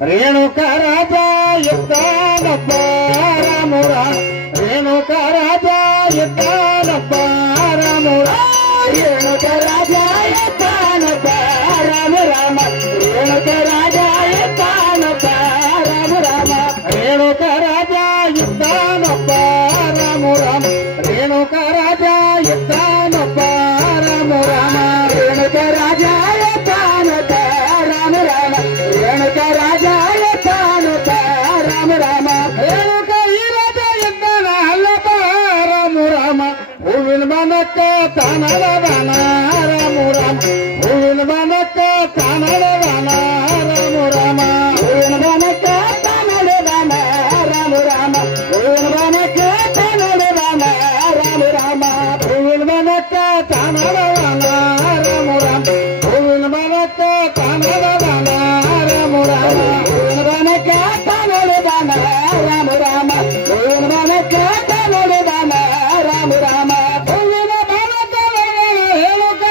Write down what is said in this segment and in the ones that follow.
ರೇಣುಕ ರಾಜ ಇದ್ದಾನಪ್ಪ ರಾಮುರ ರೇಣುಕ ರಾಜ ಇದ್ದಾನಪ್ಪ ರಾಮುರ ರೇಣುಕ ರಾಜ ಇದ್ದಾನಪ್ಪ ರಾಮ ರಾಮ ರೇಣುಕ ರಾಜ ಇದ್ದಾನಪ್ಪ ರಾಮ ರಾಮ ರೇಣುಕ ರಾಜ ಇದ್ದಾನಪ್ಪ ರಾಮ ರಾಮ ರೇಣುಕ ರಾಜ ಇದ್ದಾನಪ್ಪ ರಾಮ ರಾಮ ರೇಣುಕ ರಾಜ ಇದ್ದಾನಪ್ಪ ರಾಮ ರಾಮ ರೇಣುಕ ರಾಜ ಇದ್ದಾನಪ್ಪ ರಾಮ ರಾಮ ರೇಣುಕ ಈ ರಾಜ ಇದ್ದಾನ ಅಲ್ಲಪ್ಪ ರಾಮ ರಾಮ ಹೂವಿನ ಮನಕ್ಕ ತಾನದವನ ರಾಮ ರಾಮ ಹೂವಿನ ಮನಕ್ಕ ತಾನದವನ ರಾಮ ರಾಮ ಹೂವಿನ ಮನಕ್ಕ ತಾನದವನ ರಾಮ ರಾಮ ಹೂವಿನ ಮನಕ್ಕ ತಾನದವನ ರಾಮ ರಾಮ ಹೂವಿನ ಮನಕ್ಕ ತಾನದವನ ರಾಮ ರಾಮ ಹೂವಿನ ಮನಕ್ಕ ತಾನದವನ ರಾಮ ರಾಮ ಹೂವಿನ ಮನಕ್ಕ ತಾನದವನ ರಾಮ ರಾಮ ಹೂವಿನ ಮನಕ್ಕ ತಾನದವನ ರಾಮ ರಾಮ ಹೂವಿನ ಮನಕ್ಕ ಹೇಳುತ್ತ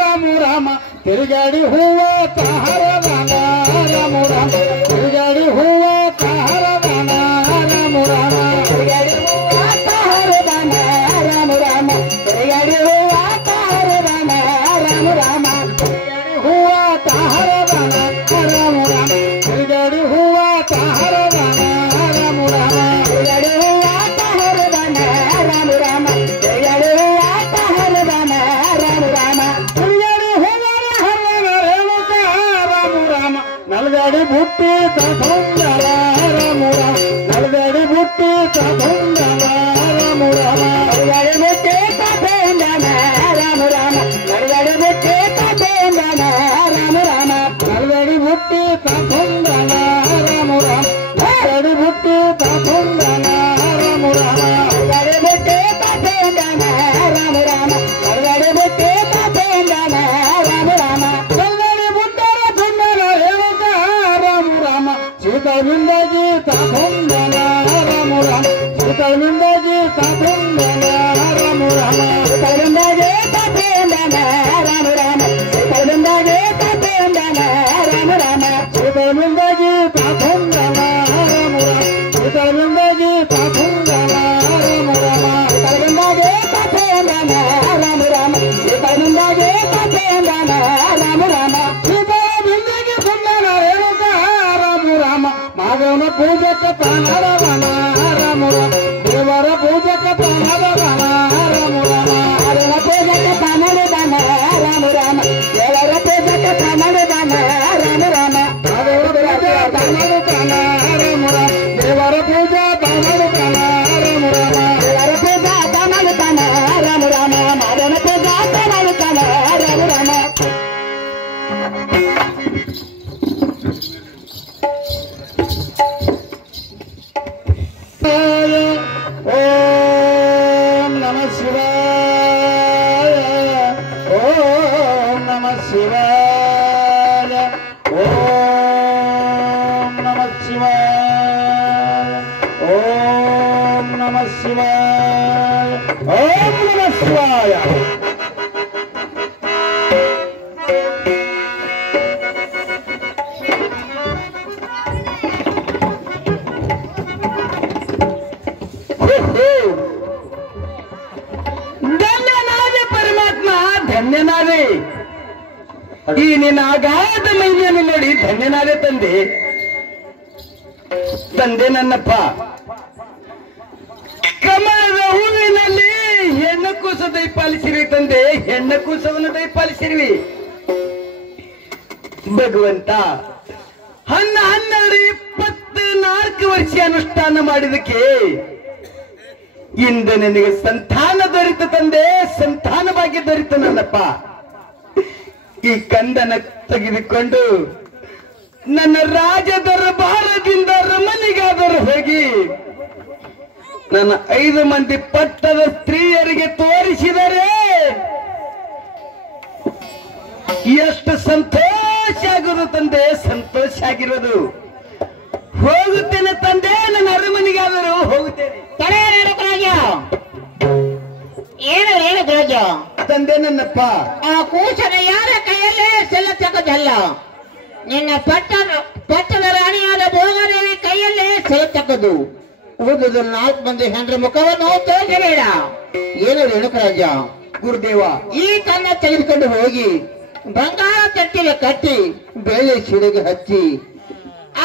ರಾಮ ರಾಮ ತಿರುಗಾಡಿ ಹೂವ ತಾರವನ ರಾಮ ರಾಮ ತಿರುಗಾಡಿ ಹೂವ ತಾರವನ ರಾಮ ರಾಮ ತಿರುಗಾಡಿ ಹೂವ ತಾರವನ ರಾಮ ರಾಮ ತಿರುಗಾಡಿ ಹೂವ ತಾರವನ ರಾಮ ರಾಮ ತಿರುಗಾಡಿ ಹೂವ ತಾರವನ ರಾಮ ರಾಮ ತಿರುಗಾಡಿ ಹೂವ ತಾರವನ ರಾಮ ರಾಮ ತಿರುಗಾಡಿ ಹೂವ ತಾರವನ ರಾಮ ರಾಮ ತಿರುಗಾಡಿ ಹೂವ ತಾರವನ ರಾಮ ರಾಮ ತಿರುಗಾಡಿ ಹೂವ ಹರವನ ರೇಣುಕ ರಾಮ ರಾಮ ನಲ್ಗಾಡಿ ಬುಟ್ಟಿ ತಗೊಂಡಲ ರಾಮ ರಾಮ ನಲ್ಗಾಡಿ ಬುಟ್ಟಿ ತಗೊಂಡಲ ರಾಮ ರಾಮ ನಲ್ಗಾಡಿ ಬುಟ್ಟಿ ತಗೊಂಡಲ ರಾಮ ರಾಮ ನಲ್ಗಾಡಿ ಬುಟ್ಟಿ ತಗೊಂಡಲ ರಾಮ ರಾಮ ನಲ್ಗಾಡಿ ಬುಟ್ಟಿ ತಗೊಂಡಲ ರಾಮ ರಾಮ ನಲ್ಗಾಡಿ ಬುಟ್ಟಿ ತಗೊಂಡಲ ರಾಮ ರಾಮ ನಲ್ಗಾಡಿ ಬುಟ್ಟಿ ತಗೊಂಡಲ ರಾಮ ರಾಮ ನಲ್ಗಾಡಿ ಬುಟ್ಟಿ ತಗೊಂಡಲ ರಾಮ ರಾಮ ನಲ್ಗಾಡಿ ಬುಟ್ಟರ ತುಂಡಲ ಹೇಳುತ್ತ ರಾಮ ರಾಮ ಸೀತಳಿಂದಾಗಿ ತಗೊಂಡಲ ರಾಮ ರಾಮ ಸೀತಳಿಂದಾಗಿ ತಗೊಂಡಲ ರಾಮ ರಾಮ ಸೀತಳಿಂದಾಗಿ ತಗೊಂಡಲ ರಾಮ ರಾಮ ಸೀತಳಿಂದಾಗಿ ತಗೊಂಡಲ ರಾಮ ರಾಮ ಸೀತಳಿಂದಾಗಿ ತಗೊಂಡಲ ರಾಮ ರಾಮ ಸೀತಳಿಂದಾಗಿ ತಗೊಂಡಲ ರಾಮ ರಾಮ ಸೀತಳಿಂದಾಗಿ ತಗೊಂಡಲ ರಾಮ ರಾಮ ಸೀತಳಿಂದಾಗಿ ತಗೊಂಡಲ ರಾಮ ರಾಮ ಸೀತಳಿಂದಾಗಿ ತಗೊಂಡಲ ಹೇಳುತ್ತ ರಾಮ ರಾಮ ಮಾಧವನ ಪೂಜಕ ತಾನದವನ ರಾಮ ರಾಮ ದೇವರ ಪೂಜಕ ತಾನದವನ ರಾಮ ರಾಮ ಹರನ ಪೂಜಕ ತಾನದವನ ರಾಮ ರಾಮ ದೇವರ ಪೂಜಕ ತಾನದವನ ರಾಮ ರಾಮ ಮಾಧವನ ಪೂಜ ತಾನದವನ ರಾಮ ರಾಮ ದೇವರ ಪೂಜ ತಾನದವನ ರಾಮ ರಾಮ ದೇವರ ಪೂಜ ತಾನದವನ ರಾಮ ರಾಮ ಮಾಧವನ ಪೂಜ ತಾನದವನ ರಾಮ ರಾಮ ಓಂ ನಮಃ ಶಿವಾಯ ಓಂ ನಮಃ ಶಿವಾಯ ಓಂ ನಮಃ ಶಿವಾಯ ಓಂ ನಮಃ ಶಿವಾಯ ಓಂ ನಮಃ ಶಿವಾಯ ಧನ್ಯನಾದೆ ಪರಮಾತ್ಮ ಧನ್ಯನಾದೆ ಈ ನಿನ್ನ ಅಗಾಧ ಮೈಯನ್ನು ನೋಡಿ ಧನ್ಯನಾದೆ ತಂದೆ ತಂದೆ ನನ್ನಪ್ಪ ಕಮಲದ ಹೂವಿನಲ್ಲಿ ಹೆಣ್ಣು ಕೂಸ ದಯಪಾಲಿಸಿರಿ ತಂದೆ ಹೆಣ್ಣು ಕೂಸವನ್ನು ದಯಪಾಲಿಸಿರುವಿ ಭಗವಂತ 24 ವರ್ಷ ಅನುಷ್ಠಾನ ಮಾಡಿದಕ್ಕೆ ಇಂದು ನನಗೆ ಸಂತಾನ ದೊರೆತು ತಂದೆ ಸಂತಾನ ಭಾಗ್ಯ ದೊರೆತು ನನ್ನಪ್ಪ ಈ ಕಂದನ ತೆಗೆದುಕೊಂಡು ನನ್ನ ರಾಜ ದರ್ಬಾರದಿಂದ ರಮನಿಗಾದರೂ ಹೋಗಿ ನನ್ನ 5 ಮಂದಿ ಪಟ್ಟದ ಸ್ತ್ರೀಯರಿಗೆ ತೋರಿಸಿದರೆ ಎಷ್ಟು ಸಂತೋಷ ಆಗುವುದು ತಂದೆ ಸಂತೋಷ ಆಗಿರೋದು ಹೋಗುತ್ತೇನೆ ತಂದೆ ನನ್ನ ಅರಮನೆಗಾದರೂ ಹೋಗುತ್ತೇನೆ ಏನು ತಂದೆ ನನ್ನಪ್ಪ ಆ ಕೂಸನ ಯಾರ ಕೈಯಲ್ಲೇ ಸೆಲ್ಲ ತಗದಲ್ಲ ನಿನ್ನ ಪಟ್ಟದ ರಾಣಿಯಾದ ಭೋಗದೇವಿ ಕೈಯಲ್ಲಿ ಸೆಳೆತಕ್ಕದ್ದು ಉಳಿದ 4 ಮಂದಿ ಹೆಂಡ್ರ ಮುಖವನ್ನು ತೋರಿಸಬೇಡ. ಏನು ರೇಣುಕರಾಜ, ಗುರುದೇವ, ಈ ಕನ್ನ ತೆಗೆದುಕೊಂಡು ಹೋಗಿ ಬಂಗಾರ ತಟ್ಟಿಗೆ ಕಟ್ಟಿ ಬೇಳೆ ಸಿಡಿಗೆ ಹಚ್ಚಿ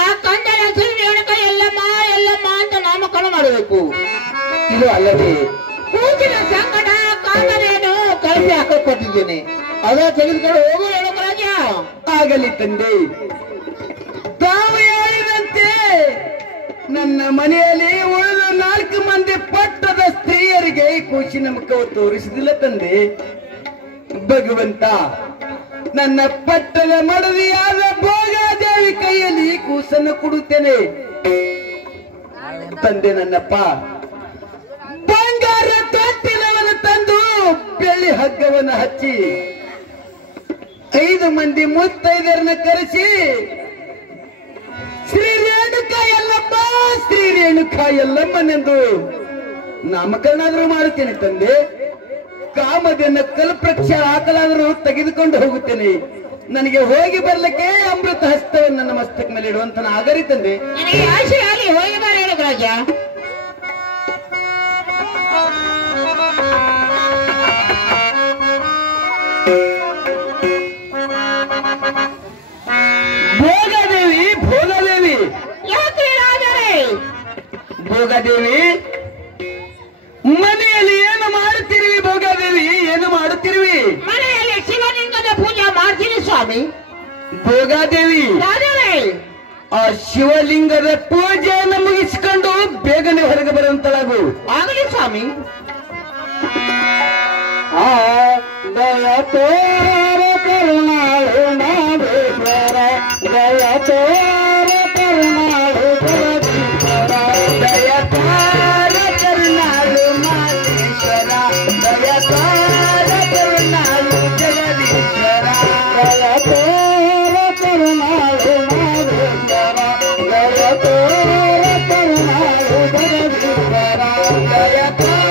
ಆ ಕಂದನ ಹೆಸರು ರೇಣುಕ ಎಲ್ಲಮ್ಮ ಎಲ್ಲಮ್ಮ ಅಂತ ನಾಮಕರಣ ಮಾಡಬೇಕು. ಇದು ಅಲ್ಲದೆ ಕೂಗಿನ ಸಂಗಡ ಕಾಂದನೇನು ಕಳಿಸಿ ಹಾಕಿಕೊಟ್ಟಿದ್ದೇನೆ, ಅದ ತೆಗೆದುಕೊಂಡು ಹೋಗು ರೇಣುಕರಾಜ. ಆಗಲಿ ತಂದೆ. ತಾವು ಹೇಳಿದಂತೆ ನನ್ನ ಮನೆಯಲ್ಲಿ ಉಳಿದ 4 ಮಂದಿ ಪಟ್ಟದ ಸ್ತ್ರೀಯರಿಗೆ ಕೂಸಿನ ಮುಖವು ತೋರಿಸಿದಿಲ್ಲ ತಂದೆ. ಭಗವಂತ, ನನ್ನ ಪಟ್ಟದ ಮಡದಿಯಾದ ಭೋಗಾದೇವಿ ಕೈಯಲ್ಲಿ ಕೂಸನ್ನು ಕೊಡುತ್ತೇನೆ ತಂದೆ. ನನ್ನಪ್ಪ ಬಂಗಾರ ತೊಟ್ಟಿಲವನ್ನು ತಂದು ಬೆಳ್ಳಿ ಹಗ್ಗವನ್ನು ಹಚ್ಚಿ 5 ಮಂದಿ ಮುತ್ತೈದರನ್ನ ಕರೆಸಿ ಶ್ರೀ ರೇಣುಕಾ ಯಲ್ಲಮ್ಮ, ಶ್ರೀ ರೇಣುಕಾ ಯಲ್ಲಮ್ಮನೆಂದು ನಾಮಕರಣಾದರೂ ಮಾಡುತ್ತೇನೆ ತಂದೆ. ಕಾಮದನ್ನ ಕಲ್ಪವೃಕ್ಷ ಆಕಲಾದರೂ ತೆಗೆದುಕೊಂಡು ಹೋಗುತ್ತೇನೆ. ನನಗೆ ಹೋಗಿ ಬರ್ಲಿಕ್ಕೆ ಅಮೃತ ಹಸ್ತವನ್ನು ನನ್ನ ಮಸ್ತಕ ಮೇಲೆ ಇಡುವಂತ ಆಗರಿ ತಂದೆ. ನನಗೆ ಆಸೆ ಆಗಿ ಹೋಗಿ ಬಾ ರೇಣುಕರಾಜ. ಭೋಗದೇವಿ, ಭೋಗದೇವಿ, ಯಾಕೆ ರಾಜರೇ? ಭೋಗದೇವಿ, ಮನೆಯಲ್ಲಿ ಏನು ಮಾಡುತ್ತಿರುವಿ? ಭೋಗದೇವಿ, ಏನು ಮಾಡುತ್ತಿರುವಿ? ಮನೆಯಲ್ಲಿ ಶಿವಲಿಂಗದ ಪೂಜೆ ಮಾಡ್ತೀನಿ ಸ್ವಾಮಿ. ಭೋಗದೇವಿ, ರಾಜರೇ, ಆ ಶಿವಲಿಂಗದ ಪೂಜೆಯನ್ನು ಮುಗಿಸಿಕೊಂಡು ಬೇಗನೆ ಹೊರಗೆ ಬರುವಂತಳಾಗು. ಆಗಲಿ ಸ್ವಾಮಿ. ಆ ದಯ ತೋರ ಕರುಣಾಳು ನಾಡೇಶ್ವರ, ದಯ ತೋರ ಕರುಣಾಳು ಜಗದೀಶ್ವರ, ದಯ ತಾರ ಕರುಣಾಳು ಮಾತೇಶ್ವರ, ದಯ ತಾರ ಕರುಣಾಳು ಜಗದೀಶ್ವರ, ದಯ ತೋರ ಕರುಣಾಳು ನಾಡೇಶ್ವರ, ದಯ ತೋರ ಕರುಣಾಳು ಜಗದೀಶ್ವರ, ದಯ ತಾರ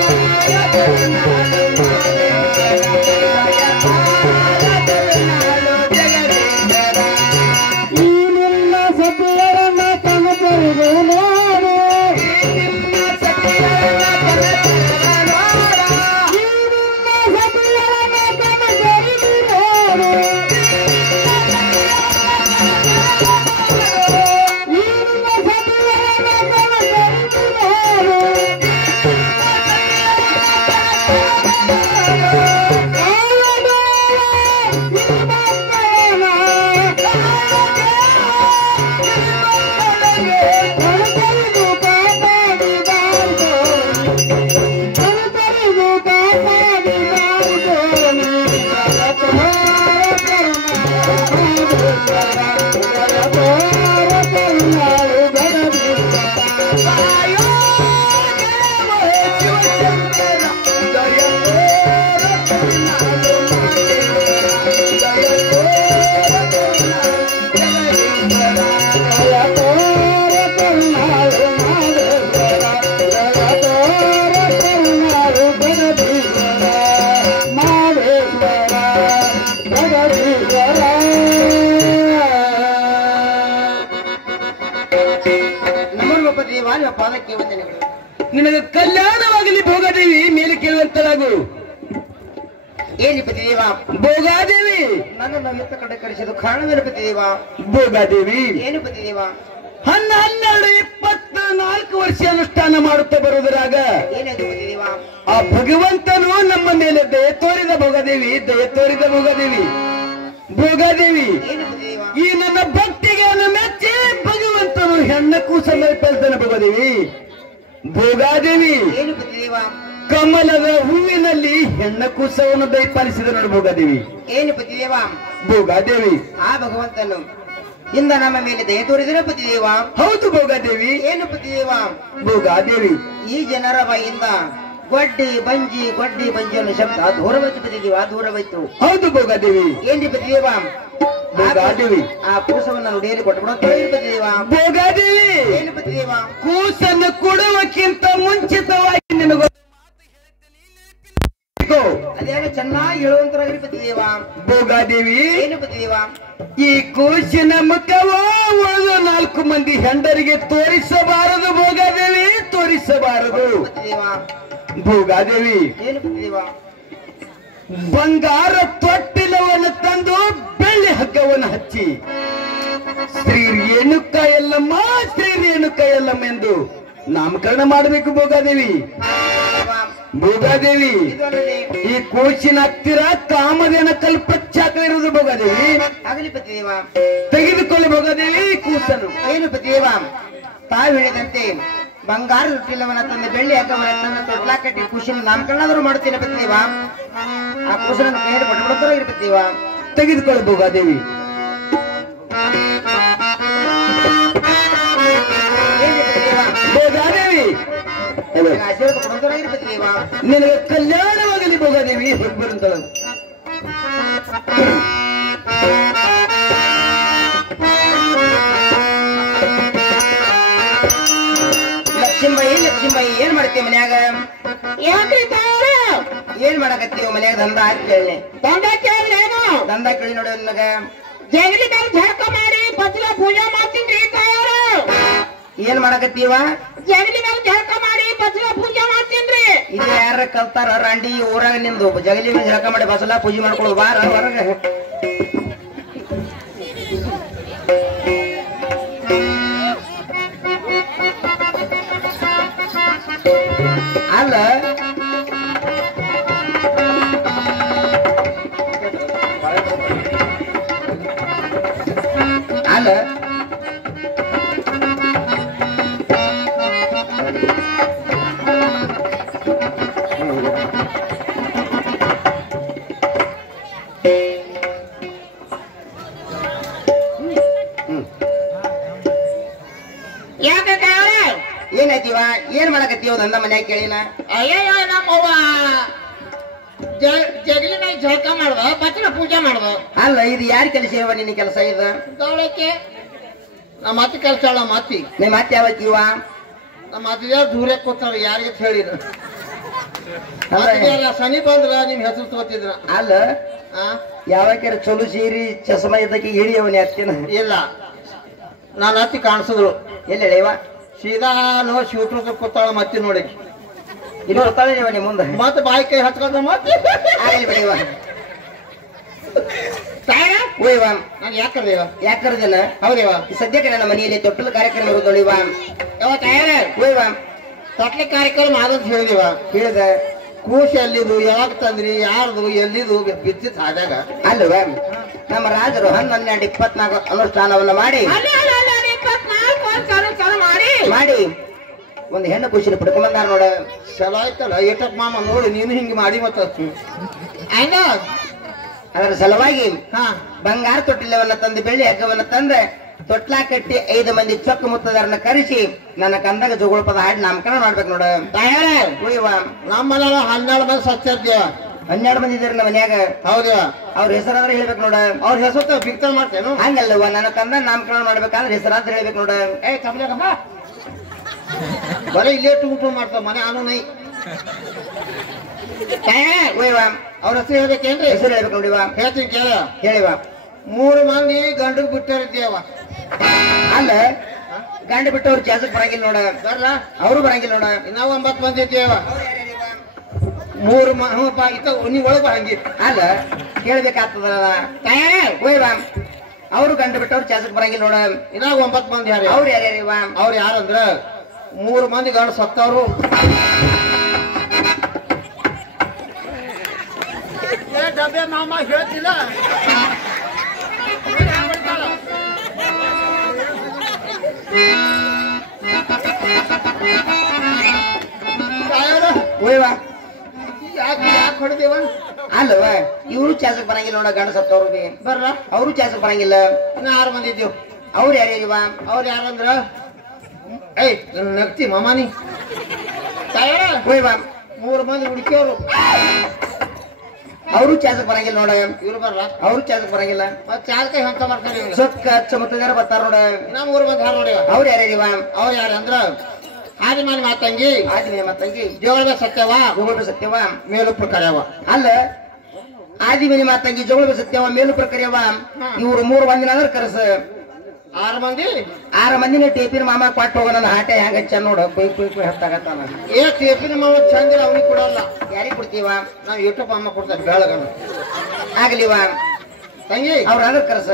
ಕರುಣಾಳು ಮಾತೇಶ್ವರ, ದಯ ತಾರ ಕರುಣಾಳು ಜಗದೀಶ್ವರ. ಈ ನಿನ್ನ ಸತಿಯರನ್ನ ಕನಕರಿದು ನೋಡು, ಈ ನಿಮ್ಮ ಸತಿಯರನ್ನ ಕನಸಿನ ನೋಡ, ಈ ನಿನ್ನ ಸತಿಯರನ್ನ ಕನಕರಿದು ನೋಡು, ಈ ನಿನ್ನ ಸತಿಯರನ್ನ ಕನಕರಿದು ನೋಡು. ಪಾದಕ್ಕೆ ವಂದನೆಗಳು. ನಿನಗೆ ಕಲ್ಯಾಣವಾಗಲಿ ಭೋಗಾದೇವಿ. ಮೇಲೆ ಕೇಳುವಂತಲಾಗು. ಏನಿಪತಿ ದೇವ? ಭೋಗಾದೇವಿ, ನನ್ನನ್ನು ಎತ್ತ ಕಡೆ ಕರೆಸಿದ ಕಾರಣವೇನಿಪತಿ ದೇವ? ಭೋಗಾದೇವಿ, ಏನಿಪತಿ ದೇವ? 12, 24 ವರ್ಷ ಅನುಷ್ಠಾನ ಮಾಡುತ್ತಾ ಬರುವುದರಾಗ ಏನಿದು ಪತಿ ದೇವ? ಆ ಭಗವಂತನು ನಮ್ಮ ಮೇಲೆ ದಯೆ ತೋರಿದ ಭೋಗಾದೇವಿ, ದಯೆ ತೋರಿದ ಭೋಗಾದೇವಿ. ಭೋಗಾದೇವಿ, ಏನಿಪತಿ ದೇವ? ಈ ನನ್ನ ಭಕ್ತಿಗೆ ಮೆಚ್ಚಿ ಭಗವಂತನು ಹೆಣ್ಣಕ್ಕೂ ಸಮರ್ಪಿಸಿದನು ಭೋಗಾದೇವಿ. ಭೋಗಾದೇವಿ, ಏನಿಪತಿ ದೇವ? ಕಮಲದ ಹೂವಿನಲ್ಲಿ ಹೆಣ್ಣ ಕೂಸವನ್ನು ದಯಪಾಲಿಸಿದ ನೋಡಿ ಭೋಗಾದೇವಿ. ಏನಿಪತಿ ದೇವ? ಭೋಗಾದೇವಿ, ಆ ಭಗವಂತನು ಇಂದ ನಮ್ಮ ಮೇಲೆ ದಯ ತೋರಿದರೆ ಪತಿ ದೇವ. ಹೌದು ಭೋಗಾದೇವಿ. ಏನು ಪತಿ ದೇವ? ಭೋಗಾದೇವಿ, ಈ ಜನರ ಬಾಯಿಂದ ಗೊಡ್ಡಿ ಬಂಜಿ ಅನ್ನೋ ಶಬ್ದ ದೂರವಾಯ್ತು ಪತಿ ದೇವ, ದೂರವಾಯ್ತು. ಹೌದು ಭೋಗಾದೇವಿ. ಏನ್ರಿ ಪತಿ ದೇವ? ಭೋಗಾದೇವಿ, ಆ ಕೂಸವನ್ನ ನುಡಿಯಲ್ಲಿ ಕೊಟ್ಟಬಿಡೋ ಪತಿ ದೇವ. ಭೋಗಾದೇವಿ, ಏನು ಪತಿ ದೇವ? ಕೂಸನ್ನು ಕೊಡುವಕ್ಕಿಂತ ಮುಂಚಿತವಾಗಿ ನಿನಗೆ ಕೇಳಿಕೋ. ಅದೇನು ಚೆನ್ನಾಗಿ ಹೇಳುವಂತರಾಗ್ರಿ ಪತಿದೇವ. ಭೋಗಾದೇವಿ, ಏನು ಪತಿದೇವ? ಈ ಕೂಸಿನ ಮುಖವ ಉಳಿದು 4 ಮಂದಿ ಹೆಂಡರಿಗೆ ತೋರಿಸಬಾರದು. ಭೋಗಾದೇವಿ, ತೋರಿಸಬಾರದು. ಪತಿದೇವ ಭೋಗಾದೇವಿ, ಏನು ಪತಿದೇವ? ಬಂಗಾರ ತೊಟ್ಟಿಲವನ್ನು ತಂದು ಬೆಳ್ಳಿ ಹಗ್ಗವನ್ನು ಹಚ್ಚಿ ಶ್ರೀ ರೇಣುಕ ಯಲ್ಲಮ್ಮ, ಶ್ರೀ ರೇಣುಕ ಯಲ್ಲಮ್ಮ ಎಂದು ನಾಮಕರಣ ಮಾಡಬೇಕು. ಭೋಗಾದೇವಿ, ಭೋಗಾದೇವಿ, ಇದರಲ್ಲಿ ಈ ಕೂಸಿನ ಹತ್ತಿರ ಕಾಮಧೇನ ಕಲ್ಪಚ್ಚಾಕ ಇರುವುದು. ಭೋಗಾದೇವಿ, ಆಗಲಿ ಪತಿದೇವ. ತೆಗೆದುಕೊಳ್ಳಿ ಭೋಗಾದೇವಿ ಈ ಕೂಸನ್ನು. ಏನು ಪತಿದೇವ? ತಾವು ಹೇಳಿದಂತೆ ಬಂಗಾರ ರೊಟ್ಟಿಲವನ್ನ ತಂದು ಬೆಳ್ಳಿ ಹಗ್ಗವನ್ನ ತಂದು ತೊಟ್ಲಾ ಕಟ್ಟಿ ಖುಷಿನ ನಾಮಕರಣಾದರೂ ಮಾಡುತ್ತೇನೆ ಪತಿದೇವ. ಆ ಕೂಸನನ್ನು ಕೈಯಲ್ಲಿ ಪಟ್ಬಿಡುತ್ತಾರೋ ಇರ್ಪತಿದೇವ. ತೆಗೆದುಕೊಳ್ಳಿ ಭೋಗಾದೇವಿ. ಭೋಗಾದೇವಿ, ಆಶೀರ್ವಾದ ಕೊಡುತ್ತಾರೋ ಇರ್ಪತಿದೇವ. ನಿನಗೆ ಕಲ್ಯಾಣವಾಗಲಿ. ಭೋಗಾದೇವಿ, ಹೋಗಿ ಬರುತ್ತಳ. ಲಕ್ಷ್ಮೀಬಾಯಿ, ಲಕ್ಷ್ಮೀಬಾಯಿ ಏನ್ ಮಾಡ್ತೀವಿ ಮನ್ಯಾಗ? ಯಾಕ್ರಿ ತಾವ್ರ ಏನ್ ಮಾಡಕತ್ತೀವ ಮನ್ಯಾಗ? ದಂಧ ಹಾಕಿ ಕೇಳಿ. ದಂಡ ಕೇಳೇನು? ದಂಧ ಕೇಳಿ ನೋಡಿ ನನಗ. ಜಗಲಿ ಮೇಲೆ ಜಳಕ ಮಾಡಿ ಬಚ್ಚಲ ಪೂಜೆ ಮಾಡ್ತೀನಿ ತಾವ್ರ. ಏನ್ ಮಾಡಕತ್ತೀವ? ಜಗಲಿ ಮೇಲೆ ಜಳಕ ಮಾಡಿ ಬಚ್ಚಲ ಪೂಜೆ ಮಾಡ್ತೀನಿ. ಇದು ಯಾರ ಕಲ್ತಾರ ರಂಡಿ ಊರಾಗ ನಿಂದು ಜಗಲಿ ಮೇಲೆ ಜಳಕ ಮಾಡಿ ಬಸಲ ಪೂಜೆ ಮಾಡ್ಕೊಳ್ಳೋದು ಬಾರ ಹೊರಗ. ಅಲ್ಲ ಅಲ್ಲ ಯಾಕೆ ತಾವ್ರ? ಏನಾಯ್ತಿವ? ಏನ್ ಮಾಡಕತ್ತೀವ ದಂಧ ಮನ್ಯಾಗ ಕೇಳಿನ? ಅಯ್ಯಯ್ಯೋ ನಮ್ಮವ್ವ ಜಗಲಿ ಮೇಲೆ ಜಳಕ ಮಾಡ್ದ ಬಚ್ಚಲ ಪೂಜೆ ಮಾಡ್ದ. ಅಲ್ಲ ಇದು ಯಾರ ಕೆಲಸ ಇವ? ನಿನ್ನ ಕೆಲಸ ಇದು? ದೌಳಕ್ಕೆ ನಮ್ಮ ಅತ್ತಿ ಕೆಲಸ ಅಲ್ಲ. ಮತ್ತಿ ನಿಮ್ಮ ಮತ್ತೆ ಯಾವತ್ತೀವ? ನಮ್ಮ ಅತ್ತಿಗೆ ದೂರ ಕೂತಾರ ಯಾರಿಗೆ ಹೇಳಿದ ಅಲ್ಲ ಸನಿ ಬಂದ್ರ ನಿಮ್ ಹೆಸರು ತಗೋತಿದ್ರ. ಅಲ್ಲ ಯಾವಾಗ್ಯಾರ ಚಲೋ ಸೀರಿ ಚಸ್ಮಾ ಇದ್ದಕ್ಕೆ ಹಿಡಿ ಅವನಿ ಹತ್ತಿನ. ಇಲ್ಲ ನಾನು ಅತ್ತಿ ಕಾಣಿಸಿದ್ರು. ಎಲ್ಲಿ ಹೇಳಿವ? ಸೀದಾ ನೋ ಶೂಟ್ರ ಕೂತಾಳ ಮತ್ತೆ ನೋಡಿ ಇಲ್ಲಿ ಗೊತ್ತಾಳೆ ನಿಮ್ಮ ಮುಂದೆ. ಮತ್ತೆ ಬಾಯಿ ಕೈ ಹಚ್ಕೊಂಡ ಮತ್ತೆ ಆಗಲಿ ಬಿಡಿವ. ತಾಯ ಓಯ್ವ, ನಾನು ಯಾಕಂದೇವ? ಯಾಕೆ ಕರೆದಿಲ್ಲ? ಹೌದೇವ. ಈ ಸದ್ಯಕ್ಕೆ ನನ್ನ ಮನೆಯಲ್ಲಿ ತೊಟ್ಟಲ ಕಾರ್ಯಕ್ರಮ ಇರುವುದೊಳಿವ. ಯಾವ ತಯಾರ ಓಯ್ವ, ತೊಟ್ಲಿ ಕಾರ್ಯಕ್ರಮ ಆದಂತ ಹೇಳಿದಿವ. ಹೇಳಿದ ಕೂಸಿ ಎಲ್ಲಿದು, ಯಾವಾಗ ತಂದ್ರಿ, ಯಾರ್ದು, ಎಲ್ಲಿದು ಬಿದ್ದಿತ್ ಆದಾಗ ಅಲ್ವ ನಮ್ಮ ರಾಜರು 12-24 ಅನುಷ್ಠಾನವನ್ನ ಮಾಡಿ ಮಾಡಿ ಒಂದು ಹೆಣ್ಣು ಖುಷಿ ಪಡ್ಕೊಂಬಂದಾರ ನೋಡ. ಚಲೋ ಆಯ್ತಲ್ಲ. ಏಟಕ್ ಮಾಮ ನೋಡಿ ನೀನು ಹಿಂಗೆ ಮಾಡಿ ಮತ್ತ ಅದರ ಸಲುವಾಗಿ ಹಾ ಬಂಗಾರ ತೊಟ್ಟಿಲವನ್ನ ತಂದು ಬೆಳ್ಳಿ ಹಗ್ಗವನ್ನ ತಂದ್ರೆ ತೊಟ್ಲಾ ಕಟ್ಟಿ 5 ಮಂದಿ ಚೊಕ್ಕ ಮುತ್ತದಾರನ್ನ ಕರೆಸಿ ನನ್ನ ಕಂದಾಗ ಜೋಗುಳ ಪದ ಹಾಡಿ ನಾಮಕರಣ ಮಾಡ್ಬೇಕು ನೋಡ. ತಯಾರ ಉಳಿವ ನಮ್ಮ ಮನೆಯಲ್ಲ 12 ಮಂದಿ ಸಚ್ಚಿದ್ದೇವ. 12 ಮಂದಿ ಇದಾರೆ ನಮ್ಮ ಮನ್ಯಾಗ. ಹೌದೇವ. ಅವ್ರ ಹೆಸರಾದ್ರೆ ಹೇಳ್ಬೇಕು ನೋಡ. ಅವ್ರ ಹೆಸರು ಬಿಕ್ತ ಮಾಡ್ತೇನು? ಹಂಗಲ್ಲವ, ನನ್ನ ಕಂದ ನಾಮಕರಣ ಮಾಡ್ಬೇಕಾದ್ರೆ ಹೆಸರಾದ್ರೆ ಹೇಳ್ಬೇಕು ನೋಡ. ಏ ಕಮಲಕಮ್ಮ ಬರೀ ಇಲ್ಲೇ ಟುಂಟು ಮಾಡ್ತಾವ ಮನೆ ಆನು ನೈ. ಉಳಿವ ಅವ್ರ ಹೆಸರು ಹೇಳ್ಬೇಕೇನ್ರಿ? ಹೆಸರು ಹೇಳ್ಬೇಕು ನೋಡಿವ. ಹೇಳ್ತೀನಿ ಕೇಳ. ಹೇಳಿವ. 3 ಮಂದಿ ಗಂಡು ಬಿಟ್ಟಿದ್ದೇವ. ಅಲ್ಲ ಗಂಡ ಬಿಟ್ಟವ್ರು ಜಾಸಕ್ ಬರಂಗಿಲ್ಲ ನೋಡ. ಬರ್ಲ ಅವರು ಬರಂಗಿಲ್ಲ ನೋಡ. ನಾವು 9 ಮಂದಿ ಇದ್ದೇವ. 3 ನೀ ಒಳಗ ಹಂಗಿ ಅಲ್ಲ ಕೇಳ್ಬೇಕಾಗ್ತದ. ಉಳಿವ ಅವರು ಗಂಡ ಬಿಟ್ಟವ್ರು ಜಾಸಕ್ ಬರಂಗಿಲ್ಲ ನೋಡ. ಇನ್ನಾಗ 9 ಮಂದಿ ಯಾರು? ಅವ್ರು ಯಾರ್ಯಾರಿವ? ಅವ್ರು ಯಾರಂದ್ರ 3 ಮಂದಿ ಗಂಡು ಸತ್ತವ್ರು. ಡಬ್ಬೆ ಮಾಮ ಹೇಳ್ತಿಲ್ಲ. ಉಳಿವ ಯಾಕೆ ಹೊಡೆದೇವ? ಅಲ್ಲವ ಇವರು ಚಾಸಕ್ ಬರಂಗಿಲ್ಲ ನೋಡ. ಗಂಡ ಸತ್ತವ್ರು ಬಿ ಬರ್ರ ಅವರು ಚಾಸಕ್ ಬರಂಗಿಲ್ಲ. ಇನ್ನ 6 ಮಂದಿ ಇದ್ದೇವ್. ಅವ್ರು ಯಾರ್ಯಾರಿವ? ಅವ್ರು ಯಾರಂದ್ರ ಏಯ್ ನಗ್ತಿ ಮಾಮಾನಿ. ಉಳಿವ 3 ಮಂದಿ ಹುಡುಕಿಯವರು. ಅವರು ಚಾಸಕ್ ಬರಂಗಿಲ್ಲ ನೋಡ. ಇವ್ರು ಬರ್ಲ ಅವರು ಚಾಸಕ್ ಬರಂಗಿಲ್ಲ. ಮತ್ ಚಾಲ್ಕ ಹೆಂತ ಮಾಡ್ತಾರೆ ಇವ್ರು? ಸೊಕ್ಕ ಚಮತ್ಕಾರ ಬರ್ತಾರ ನೋಡ. ಇನ್ನ 3 ಮಂದಿ ಹಾರ ನೋಡಿವ. ಅವ್ರು ಯಾರ್ಯಾರಿವ? ಅವ್ರು ಯಾರಂದ್ರ ಆದಿಮಾನಿ ಮಾತಂಗಿ ಆದಿಮನಿ ತಂಗಿ ಜೋಳ ಸತ್ಯವ ಜೋಗಳ ಸತ್ಯವ ಮೇಲು ಪ್ರಕಾರವ ಅಲ್ಲ ಆದಿಮನಿ ಮಾತಂಗಿ ಜೋಗಳ ಸತ್ಯವ ಮೇಲು ಪ್ರಕ್ರಿಯವ ಇವ್ರು 3 ಮಂದಿನ ಅಂದ್ರೆ ಕರ್ಸ 6 ಮಂದಿನ ಟೇಪಿನ ಮಾಮ ಕೊಟ್ಟು ಹೋಗ ನನ್ನ ಹಾಟೆ ಹೆಂಗ ಚೆನ್ನ ನೋಡ ಕೊಯ್ ಹತ್ತಾಗತ್ತಾನ ಏ ಟೇಪಿನ ಮಾವ ಚಂದ ಅವನಿಗೆ ಕೊಡಲ್ಲ ಯಾರಿಗ್ ಕೊಡ್ತೀವ ನಾವು ಯೂಟ್ಯೂಬ್ ಅಮ್ಮ ಕೊಡ್ತಾರೆ ಬೆಳಗನ ಆಗ್ಲಿವ ತಂಗಿ ಅವ್ರ ಅದ್ರ ಕರ್ಸ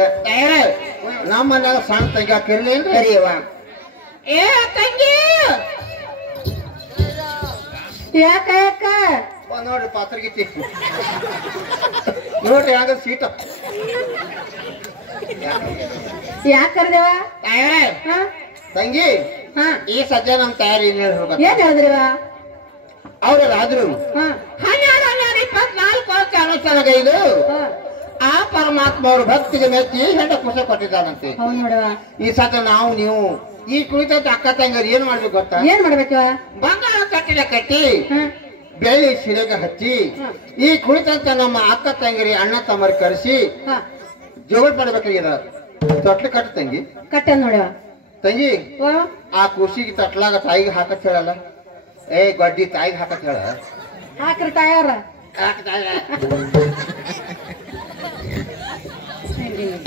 ನಮ್ಮ ಮನ್ಯಾಗ ಸಣ್ಣ ತಂಗಿ ಹಾಕಿರ್ಲಿ ಏನ್ರಿ ಕರಿಯವ ಏ ತಂಗಿ ಯಾಕ ಯಾಕ ನೋಡ್ರಿ ಪಾತ್ರಗೀತಿ ನೋಡ್ರಿ ಹಂಗ ಸೀಟ ಯಾಕ ಕರ್ದೇವ ತಂಗಿ ಈ ಸದ್ಯ ನಮ್ ತಯಾರಿ ಏನ್ ಹೇಳಿದ್ರಿವ ಅವ್ರಾದ್ರು 12-24 ವರ್ಷ ಅನುಷ್ಠಾನಗೈದು ಆ ಪರಮಾತ್ಮ ಅವ್ರ ಭಕ್ತಿಗೆ ಮೆಚ್ಚಿ ಹೆಂಡ ಖುಷಿ ಕೊಟ್ಟಿದ್ದಾನಂತೆ. ಹೌದ್ ನೋಡುವ. ಈ ಸತ ನಾವು ನೀವು ಈ ಕುಳಿತ ಅಕ್ಕ ತಂಗರು ಏನ್ ಮಾಡ್ಬೇಕು ಗೊತ್ತಾ? ಏನ್ ಮಾಡ್ಬೇಕವ? ಬಂಗಾರ ಕಟ್ಟಿದ ಕಟ್ಟಿ ಬೆಳ್ಳಿ ಶಿಲೆಗೆ ಹಚ್ಚಿ ಈ ಕುಳಿತಂತ ನಮ್ಮ ಅಕ್ಕ ತಂಗಿರಿ ಅಣ್ಣ ತಮ್ಮರಿ ಕರೆಸಿ ಜೋಗಳ ಪಡ್ಬೇಕಾಗಿದ ತೊಟ್ಲು ಕಟ್ಟ ತಂಗಿ ಕಟ್ಟ ನೋಡುವ ತಂಗಿ. ಆ ಖುಷಿಗೆ ತಟ್ಲಾಗ ತಾಯಿಗೆ ಹಾಕತ್ ಹೇಳಲ್ಲ, ಏ ಗಡ್ಡಿ ತಾಯಿಗೆ ಹಾಕತ್ ಹೇಳ. ಹಾಕ್ರಿ ತಾಯವ್ರ.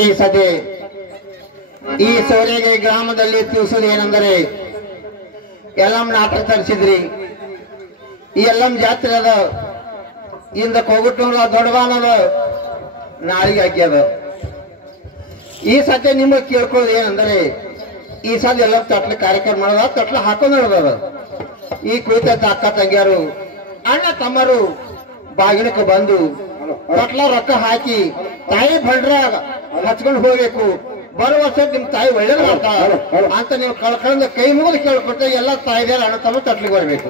ಈ ಸದೆ ಈ ಸೋರೆಗೆ ಗ್ರಾಮದಲ್ಲಿ ತಿಳಿಸೋದು ಏನೆಂದರೆ ಎಲ್ಲಂ ನಾಟಕ ತರಿಸಿದ್ರಿ. ಈ ಎಲ್ಲಂ ಜಾತ್ರೆ ಅದ, ಇಂದ ಕೊಗುಟೂರ ದೊಡ್ಡವಾನದ, ನಾಳಿಗೆ ಹಾಕ್ಯದ. ಈ ಸದ್ಯ ನಿಮಗೆ ಕೇಳ್ಕೊಳ್ಳೋದು ಏನಂದ್ರೆ ಈ ಸದ್ಯ ಎಲ್ಲ ತಟ್ಲ ಕಾರ್ಯಕ್ರಮ ಮಾಡೋದ, ತಟ್ಲ ಹಾಕೊಂಡ್ ನೋಡೋದ. ಈ ಕುಳಿತ ಅಕ್ಕ ತಂಗಿಯರು ಅಣ್ಣ ತಮ್ಮರು ಬಾಗಿಲಕ್ಕೆ ಬಂದು ತಟ್ಲ ರೊಕ್ಕ ಹಾಕಿ ತಾಯಿ ಭಂಡ್ರ ಹಚ್ಕೊಂಡು ಹೋಗ್ಬೇಕು. ಬರುವ ವರ್ಷ ನಿಮ್ ತಾಯಿ ಒಳ್ಳೇದು ಮಾಡ್ತಾಳ ಅಂತ ನೀವು ಕಳ್ಕೊಂಡ ಕೈ ಮುಗಿದು ಕೇಳ್ಕೊಟ್ರೆ ಎಲ್ಲ ತಾಯಿದೇರ ಅಣ್ಣ ತಮ್ಮ ತಟ್ಲಿಗೆ ಬರ್ಬೇಕು.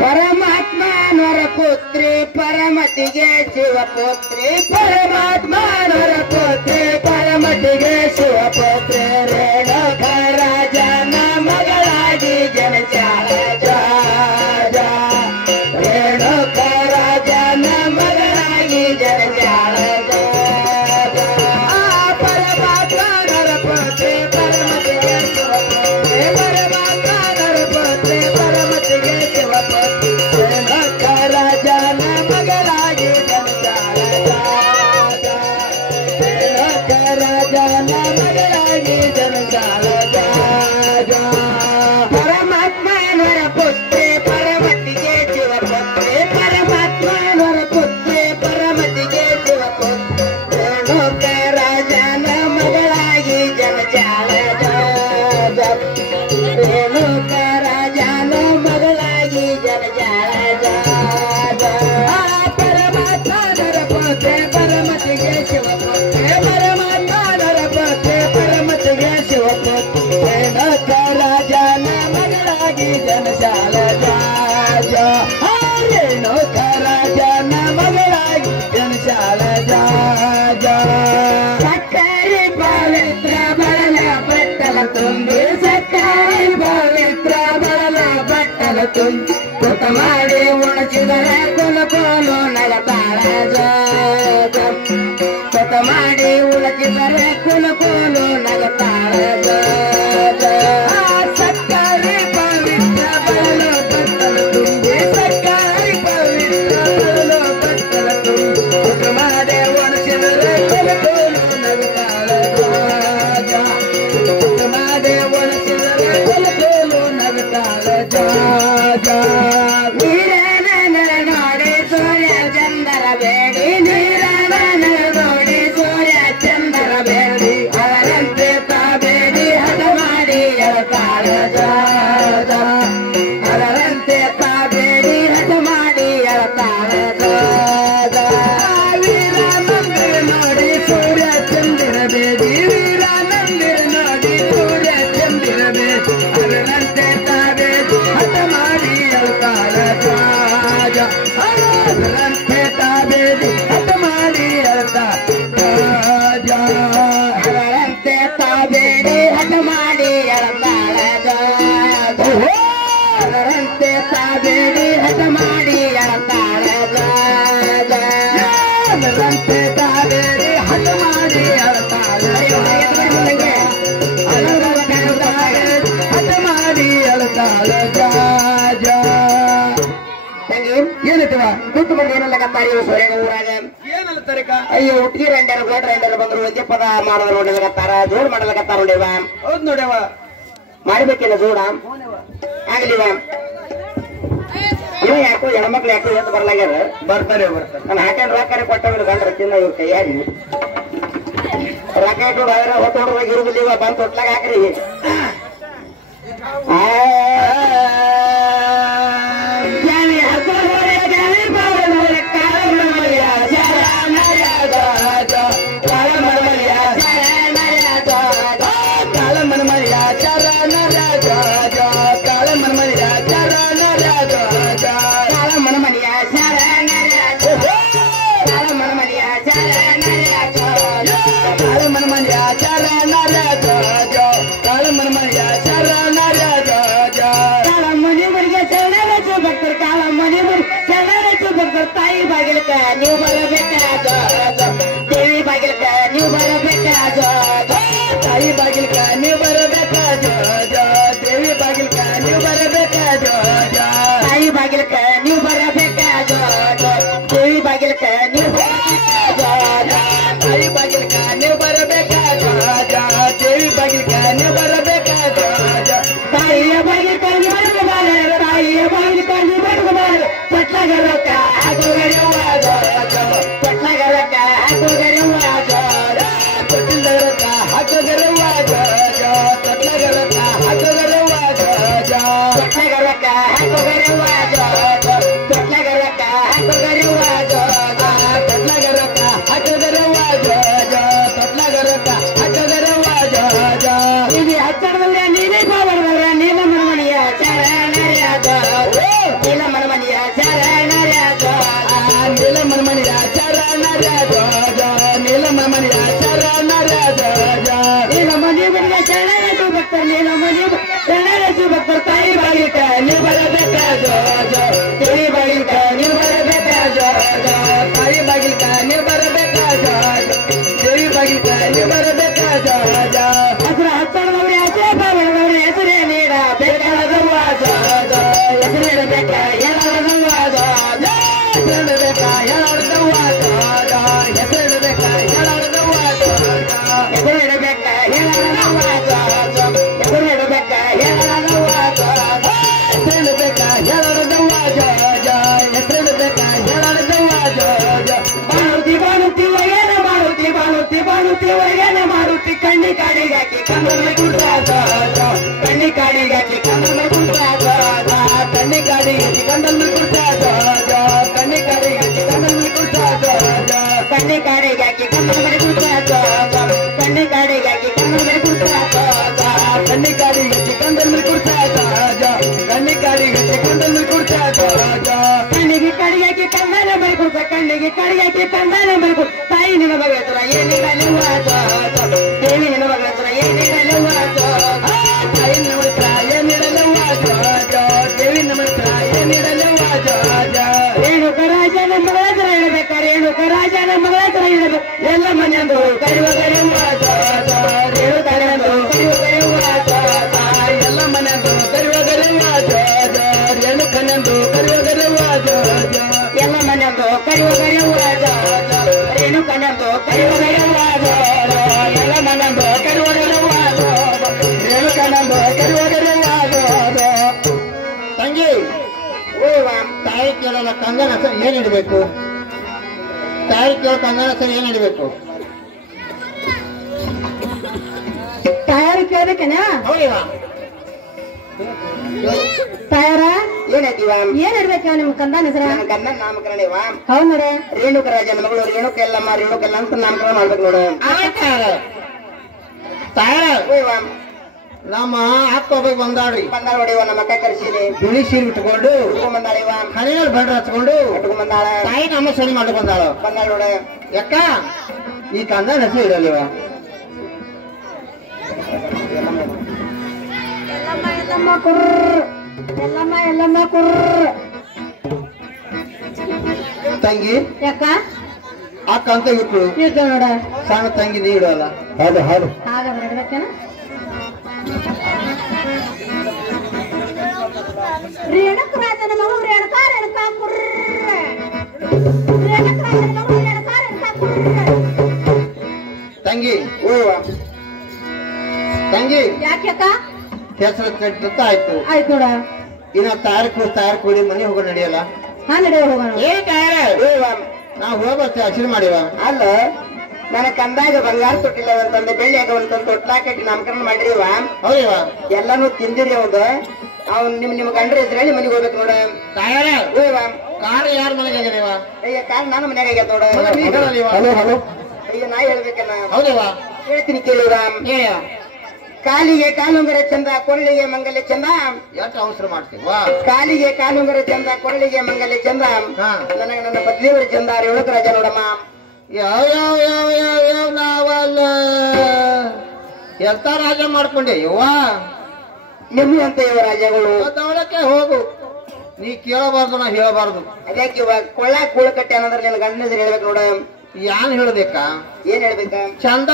ಪರಮಾತ್ಮನವರ ಪುತ್ರಿ ಪರಮತಿಗೆ ಶಿವಪುತ್ರಿ, ಪರಮಾತ್ಮನವರ ಪುತ್ರಿ ಪರಮತಿಗೆ ಶಿವಪುತ್ರಿ, ರೇಣುಕ ರಾಜನ ಮಗಳಾಗಿ ಜನಚಾಳ ರೇಣುಕ ರಾಜನ ಮಗಳಾಗಿ ಜನಚಾಳ. ಪರಮಾತ್ಮನವರ ಪುತ್ರಿ ಪರಮತಿಗೆ ಶಿವಪುತ್ರಿ, ಪರಮಾತ್ಮನವರ ಪುತ್ರಿ ಪರಮತಿಗೆ ಶಿವಪುತ್ರಿ, ರೇಣುಕ ರಾಜನ ಮಗಳಾಗಿ ಜನಚಾಳ ರೇಣುಕ ರಾಜನ ಮಗಳಾಗಿ ಜನಚಾಳ. ಪರಮಾತ್ಮನವರ ಪುತ್ರಿ ಪರಮತಿಗೆ ಶಿವಪುತ್ರಿ, ಪರಮಾತ್ಮನವರ ಪುತ್ರಿ ಪರಮತಿಗೆ ಶಿವಪುತ್ರಿ, ರೇಣುಕ ರಾಜನ ಮಗಳಾಗಿ ಜನಚಾಳ ರೇಣುಕ ರಾಜನ ಮಗಳಾಗಿ ಜನಚಾಳ. ಪರಮಾತ್ಮನವರ ಪುತ್ರಿ ಪರಮತಿಗೆ ಶಿವಪುತ್ರಿ, ಪರಮಾತ್ಮನವರ ಪುತ್ರಿ ಪರಮತಿಗೆ ಶಿವಪುತ್ರಿ, ರೇಣುಕ ರಾಜನ ಮಗಳಾಗಿ ಜನಚಾಳ ರೇಣುಕ ರಾಜನ ಮಗಳಾಗಿ ಜನಚಾಳ. ಸಕ್ಕರೆ ಪವಿತ್ರ ಬರಲ ಬಟ್ಟಲ ತುಂಬಿ, ಸಕ್ಕರೆ ಪವಿತ್ರ ಬರಲ ಬಟ್ಟಲ ತುಂಬಿ, ಕುತ ಮಾಡಿ ಉಣಸಿದರೆ ಕುಲ ಕೋಲು ನಗತಾಳ ಕುತ ಮಾಡಿ ಉಳಸಿದರೆ ಕುಲ ಕೋಲು ನಗತಾಳ. ಸಕ್ಕರೆ ಪವಿತ್ರ ಬರಲು ಬಟ್ಟಲ ತುಂಬಿ, ಸಕ್ಕರೆ ಪವಿತ್ರ ಬರಲು ಬಟ್ಟಲ ತುಂಬಿ, ಕುತ ಮಾಡಿ ಉಣಸಿದರೆ ಕುಲ ಕೋಲು ನಗತಾಳ ಕುತ ಮಾಡಿ ಉಣಸಿದರೆ ಕುಲ ಕೋಲು ನಗತಾಳ. ನೀರನ ನೋಡಿ ಸೂರ್ಯ ಚಂದರ ಬೇಡಿ, ನೀರನ ನೋಡಿ ಸೂರ್ಯ ಚಂದರ ಬೇಡಿ, ಅವರಂತೆ ತಾಬೇಡಿ ಹಠ ಮಾಡಿ ಎಳತಾಳ ಅದರಂತೆ ತಾಬೇಡಿ ಹಠ ಮಾಡಿ ಎಳತಾಳ. ವೀರ ಮಂದಿರ ನೋಡಿ ಸೂರ್ಯ ಚಂದಿರ ಬೇಡಿ, ವೀರ ಮಂದಿರ ನೋಡಿ ಸೂರ್ಯ ಚಂದಿರ ಬೇಡಿ, ಅದರಂತೆ ತಾಬೇಡಿ ಹಠ ಮಾಡಿ ಎಳತಾಳ ಅದರಂತೆ ತಾಬೇಡಿ ಹಠ ಮಾಡಿ ಎಳತಾಳ ಅದರಂತೆ ತಾಬೇಡಿ ಹಠ ಮಾಡಿ ಎಳತಾಳ ಅದರಂತೆ ತಾಬೇಡಿ ಹಠ ಮಾಡಿ ಎಳತಾಳ ಅದರಂತೆ ತಾಬೇಡಿ ಹಠ ಮಾಡಿ ಎಳತಾಳ. ದುಡ್ಡು ಮಂದಿ ಏನಲ್ಲಕತ್ತಾರಿ ಸೊರೆಗ ಊರಾಗ ಏನಲ್ಲ ತರೇಕ ಅಯ್ಯೋ ಹುಟ್ಟಿಗೆ ರೆಂಡರು ಗೋಡ ರೆಂಡರು ಬಂದ್ರು ಒಂದೇ ಪದ ಮಾಡೋದು ನೋಡ್ಲಕತ್ತಾರ ಜೋಡ್ ಮಾಡ್ಲಕತ್ತಾರ ನೋಡಿವ ಹೌದ್ ನೋಡ್ಯವ ಮಾಡ್ಬೇಕಿಲ್ಲ ಜೋಡ ಆಗ್ಲಿವ ಇವ ಯಾಕೋ ಹೆಣ್ಮಕ್ಳು ಯಾಕೋ ಇವತ್ತು ಬರ್ಲಾಗ್ಯಾರ ಬರ್ತಾರೆ ನಾನು ಹಾಕೊಂಡು ರೊಕ್ಕ ಕೊಟ್ಟವ್ರು ಗಂಡ್ರ ತಿನ್ನ ಇವ್ರ ಕೈಯಾಗಿ ರೊಕ್ಕ ಇಟ್ಟು ಹೊತ್ತೊಡ್ರಾಗ ಇರುದಿಲ್ಲ ಇವ ಬಂದ್ ತೊಟ್ಲಾಗ ಹಾಕ್ರಿ ತಾಯಿ ಬಾಗಿಲಕ ನೀವು ಬರಬೇಕಾದ ದೇವಿ ಬಾಗಿಲಕ ನೀವು ಬರಬೇಕಾದ ತಾಯಿ ಬಾಗಿಲ್ಕ ನೀವು ಬರಬೇಕಾದ ದೇವಿ ಬಾಗಿಲ್ಕ ನೀವು ಬರಬೇಕಾದ ತಾಯಿ ಬಾಗಿಲಕ ನೀವು ಬರಬೇಕಾದ ದೇವಿ ಬಾಗಿಲಕ ನೀವು ಬರಬೇಕಾದ ತಾಯಿ ಬಾಗಿಲ್ಕ ನೀವು ಬರಬೇಕಾದ ದೇವಿ ಬಾಗಿಲ್ಕ ನೀವು ಬರಬೇಕಾದ ತಾಯಿಯ ಬಾಗಿಲಕ ನೀವು ಬರಬೇಕಾದ ತಾಯಿಯ ಬಾಗಿಲಕ ನೀವು ಬರಬೇಕಾದ ಪಟ್ಲಗರಕ ಹಾಕುಗರವಾದ ಪಟ್ಲಗರಕ ಹಾಕುಗರವಾದ ತೊಟ್ಟಿಲ್ದರಕ ಹಾಕಗರವಾದ ತೊಟ್ಲಗರಕ ಹಾಕಗರವಾದ ಪಟ್ಲಗರಕ ಹಾಕುಗರವಾದ ಪಟ್ಲಗರಕ ಹಾಕುಗರವಾದ ತೊಟ್ಲಗರಕ ಹಾಕಗರವಾದ ತೊಟ್ಲಗರಕ ಹಾಕಗರವಾದ ಇದು ಹಚ್ಚಡದಲ್ಲೇ ನೀನೇ ಬಾಬರ್ದವ್ರ ನೀಲ ಮನಮನಿಯ ಶರಣರ್ಯಾದ ನೀಲ ಮನಮನಿಯ ಶರಣರ್ಯಾದ ನೀಲ ಮನ್ಮನಿಯ ಶರಣರಾಜ ನೀಲ ಮನ್ಮನಿಯ ಶರಣರಾಜ ನೀಲ ಮನೆಯ ಶರಣರಸು ಭಕ್ತರು ನೀಲ ಮನೆಯ ಶರಣರಸು ಭಕ್ತರು ತಾಯಿ ಬಾಗಿಲಕ ನೀವು ಬರಬೇಕಾದ ದೇವಿ ಬಾಗಿಲಕ ನೀವು ಬರಬೇಕಾದ ತಾಯಿ ಬಾಗಿಲ್ಕ ನೀವು ಬರಬೇಕಾದ ದೇವಿ ಬಾಗಿಲ್ಕ ನೀವು ಬರಬೇಕಾದ ಹಸಿರ ಹಚ್ಚಡದವ್ರ ಹೆಸರೇ ಬಾಬರದವ್ರ ಹೆಸರೇ ನೀಡ ಬೇಕಾದವಾದ ಹೆಸರಿಡಬೇಕ ಹೇಳದವಾದ ಹೆಸರಿಡಬೇಕ ಹೇಳಾರ್ದವಾದ ಹೆಸರಿಡಬೇಕ ಹೇಳಾರ್ದವಾದ ಹೆಸರಿಡಬೇಕ ಹೇಳದವಾದ ಹೆಸರಿಡಬೇಕ ಹೇಳದವಾದ ಹೆಸರಿಡಬೇಕ ಹೇಳಾರ್ದವಾದ ಹೆಸರಿಡಬೇಕ ಹೇಳಾರ್ದವಾದ ಬಾಳುತ್ತಿ ಒಯ್ಯನ ಬಾಳುತ್ತಿ ಒಯ್ಯನ ಮಾಡುತ್ತಿ ಕಣ್ಣಿ ಕಾಡಿಗಾಕಿ ಕಣ್ಣಲ್ಲಿ ಗುಡ್ಡಾದ ಕಣ್ಣಿ ಕಾಡಿಗಾಕಿ ಕಣ್ಣಲ್ಲಿ ಗುಡ್ಡಾದ ಕಣ್ಣಿ ಕಾಡಿಗೆ ಕಂಡಲ್ಲಿ ಕುಡ್ಸಾದ ಕಣ್ಣಿ ಕಾಡಿಗೆ ಕಂಡಲ್ಲಿ ಕುಡ್ಸಾದ ಕಣ್ಣಿ ಕಾಡಿಗಾಕಿ ಕಣ್ಣಲ್ಲಿ ಗುಡ್ಡಾದ ಕಣ್ಣಿ ಕಾಡಿಗಾಕಿ ಕಣ್ಣಲ್ಲಿ ಗುಡ್ಡಾದ ಕಣ್ಣಿ ಕಾಡಿಗೆ ಕಂಡಲ್ಲಿ ಕುಡ್ಸಾದ ಕಣ್ಣಿ ಕಾಡಿಗೆ ಕಂಡಲ್ಲಿ ಕುಡ್ಸಾದ ಕಣ್ಣಿಗೆ ಕಡಿಗಾಕಿ ಕಂದನ ಬೈಕೊಡ್ತ ಕಣ್ಣಿಗೆ ಕಡಿಗಾಕಿ ಕಂದನ ಬೈಕೊಡ್ ತಾಯಿ ನಿನ್ನ ಮಗಳ ಏನಿರಲಿವಾದ ದೇವಿ ನಿನ್ನ ಮಗಳ ಏನಿರಲಿವಾದ ತಾಯಿ ನಮಸ್ತ್ರ ಏನಿರಲವಾದ ದೇವಿ ನಮಸ್ತ್ರ ಏನಿರಲವಾದ ರೇಣುಕ ರಾಜನ ಮಗಳ ಹತ್ರ ಇಡಬೇಕ ರೇಣುಕ ರಾಜನ ಮಗಳ ಹತ್ರ ಇಡಬೇಕು ಎಲ್ಲ ಮನೆಯಂದು ಕರಿವ ಕರಿವಾದ ರೇಣುಕ ಕರಿವ ಕರಿವಾದ ಎಲ್ಲ ಮನೆಯಂದು ಕರಿವಗರವಾದ ರೇಣುಕನೆಂದು ಕರಿವಗರವಾದ ಎಲ್ಲ ಮನೆಯಂದು ಕರಿವ ಕರಿವಾದ ರೇಣುಕನೆಂದು ಕರಿವ ಕರಿವಾದ ಎಲ್ಲ ಮನೆಯಂದು ಕರಿವಗರವಾದ ರೇಣುಕನೆಂದು ಕರಿವಗರವಾದ ತಂಗಿ ತಾಯಿ ಕೇಳಲ್ಲ ಕಂಗನ ಹೆಸರು ಏನ್ ಇಡಬೇಕು ತಾಯಿ ಕೇಳೋ ಕಂಗನ ಹೆಸರು ಏನ್ ಇಡಬೇಕು ತಾಯಾರು ಕೇಳ್ಬೇಕೇನ ಹೌದಿವಾ ತಾಯಾರ ಏನೈತಿವ ಏನ್ ಇಡ್ಬೇಕ ನಿಮ್ ಕಂದನ ಹೆಸರ ನನ್ನ ಗಂಡನ ನಾಮಕರಣ ಇವ ಹೌದ್ ನೋಡ ರೇಣುಕ ರಾಜನ ಮಗಳು ರೇಣುಕ ಎಲ್ಲಮ್ಮ ರೇಣುಕೆಲ್ಲ ಅಂತ ನಾಮಕರಣ ಮಾಡ್ಬೇಕು ನೋಡು ತಾಯ ಇವ ನಮ್ಮ ಅಕ್ಕ ಒಬ್ಬಗೆ ಬಂದಾಡ್ರಿ ಬಂದಾಳ ನೋಡಿವ ನಮ್ಮ ಅಕ್ಕ ಕರ್ಸೀನಿ ಬಿಳಿ ಸೀರೆ ಉಟ್ಕೊಂಡು ಬಂದಾಳ ಇವ ಹನಿಯಲ್ಲಿ ಬಂಡ್ರ ಹಚ್ಕೊಂಡು ಕಟ್ಕೊಂಡ್ ಬಂದಾಳ ತಾಯಿ ನಮ್ಮ ಸರಿ ಮಾಡಿ ಬಂದಾಳು ಬಂದಾಳ ನೋಡ ಯಾಕ ಈ ಕಂದ ಹೆಸರು ಇಡಲಿವ ಎಲ್ಲಮ್ಮ ಕುರ್ರ್ ಎಲ್ಲಮ್ಮ ಕುರ್ರ್ ತಂಗಿ ಯಾಕ ಅಕ್ಕ ಅಂತ ಇಟ್ರು ಇಡ್ತ ನೋಡ ಸಣ್ಣ ತಂಗಿ ನೀ ಇಡಲ್ಲ ಹೌದು ಹೌದು ಹಾಗಾದ್ರೆ ಇಡ್ಬೇಕೇನ ರೇಣುಕ ರಾಜನ ಮಗಳು ರೇಣುಕ ಕುರ್ರ್ ತಂಗಿ ಓವ ತಂಗಿ ಯಾಕೆಕ್ಕ ಹೆಸರು ಕೆಟ್ಟ ಆಯ್ತು. ಆಯ್ತು ನೋಡ. ಇನ್ನ ತಯಾರು ಕೂಡಿ ಮನೆ ಹೋಗೋ ನಡೆಯಲ್ಲ. ಹಾ ನಡೆಯ ಹೋಗೋಣ. ಏ ತಯಾರ ನಾವು ಹೋಗ್ಬರ್ತೇವೆ ಹಸಿರು ಮಾಡಿವ. ಅಲ್ಲ ನನ್ನ ಕಂದಾಗ ಬಂಗಾರ ತೊಟ್ಟಿಲ್ಲ ಅಂತಂದು ಬೆಳ್ಳಿ ಆಗವಂತಂದು ತೊಟ್ಲಾ ಕಟ್ಟಿ ನಾಮಕರಣ ಮಾಡಿರಿವ. ಹೌದಿವ ಎಲ್ಲಾನು ತಿಂದಿರಿ ಹೌದ. ಅವ್ನು ನಿಮ್ ಗಂಡ್ರ ಇದ್ರಲ್ಲಿ ಮನೆಗೆ ಹೋಗ್ಬೇಕು ನೋಡ. ತಯಾರ ಓಯ್ವ ಕಾರ್ ಯಾರ ಮನೆಗೆ ಆಗ್ಯಾವ? ಅಯ್ಯ ಕಾರ್ ನಾನು ಮನ್ಯಾಗ ಆಗ್ಯಾದ ನೋಡ. ಹಲೋ ಹಲೋ ಅಯ್ಯ ನಾ ಹೇಳ್ಬೇಕನ್ನ ಹೌದಿವ ಹೇಳ್ತೀನಿ ಕೇಳಿವ. ಹೇಳ ಕಾಲಿಗೆ ಕಾಲುಂಗರ ಚಂದ ಕೊರಳಿಗೆ ಮಂಗಲ್ಯ ಚಂದ. ಎಷ್ಟು ಅವಸರ ಮಾಡ್ತೀವ? ಕಾಲಿಗೆ ಕಾಲುಂಗರ ಚಂದ ಕೊರಳಿಗೆ ಮಂಗಲ್ಯ ಚಂದ. ಹಾ. ನನಗೆ ನನ್ನ ಪತ್ನಿಯವರ ಚಂದ ರೇಣುಕ ರಾಜ ನೋಡಮ್ಮ. ಯಾವ ಯಾವ ಯಾವ ಯಾವ ಯಾವ ನಾವಲ್ಲ ಎಂತ ರಾಜ ಮಾಡ್ಕೊಂಡೆ ಯವ್ವ. ನಿಮ್ಮಿ ಅಂತ ಇವ ರಾಜಗಳು ದವಳಕ್ಕೆ ಹೋಗು. ನೀ ಕೇಳಬಾರ್ದು ನಾ ಹೇಳಬಾರ್ದು. ಅದ್ಯಾಕೆ ಇವಾಗ ಕೊಳ್ಳ ಕೂಳ ಕಟ್ಟೆ ಅನ್ನೋದ್ರ ನಿನ್ನ ಗಂಡನ ಹೆಸರು ಹೇಳ್ಬೇಕು ನೋಡ. ಯಾನ್ ಹೇಳ್ಬೇಕಾ? ಏನ್ ಹೇಳ್ಬೇಕ? ಚಂದ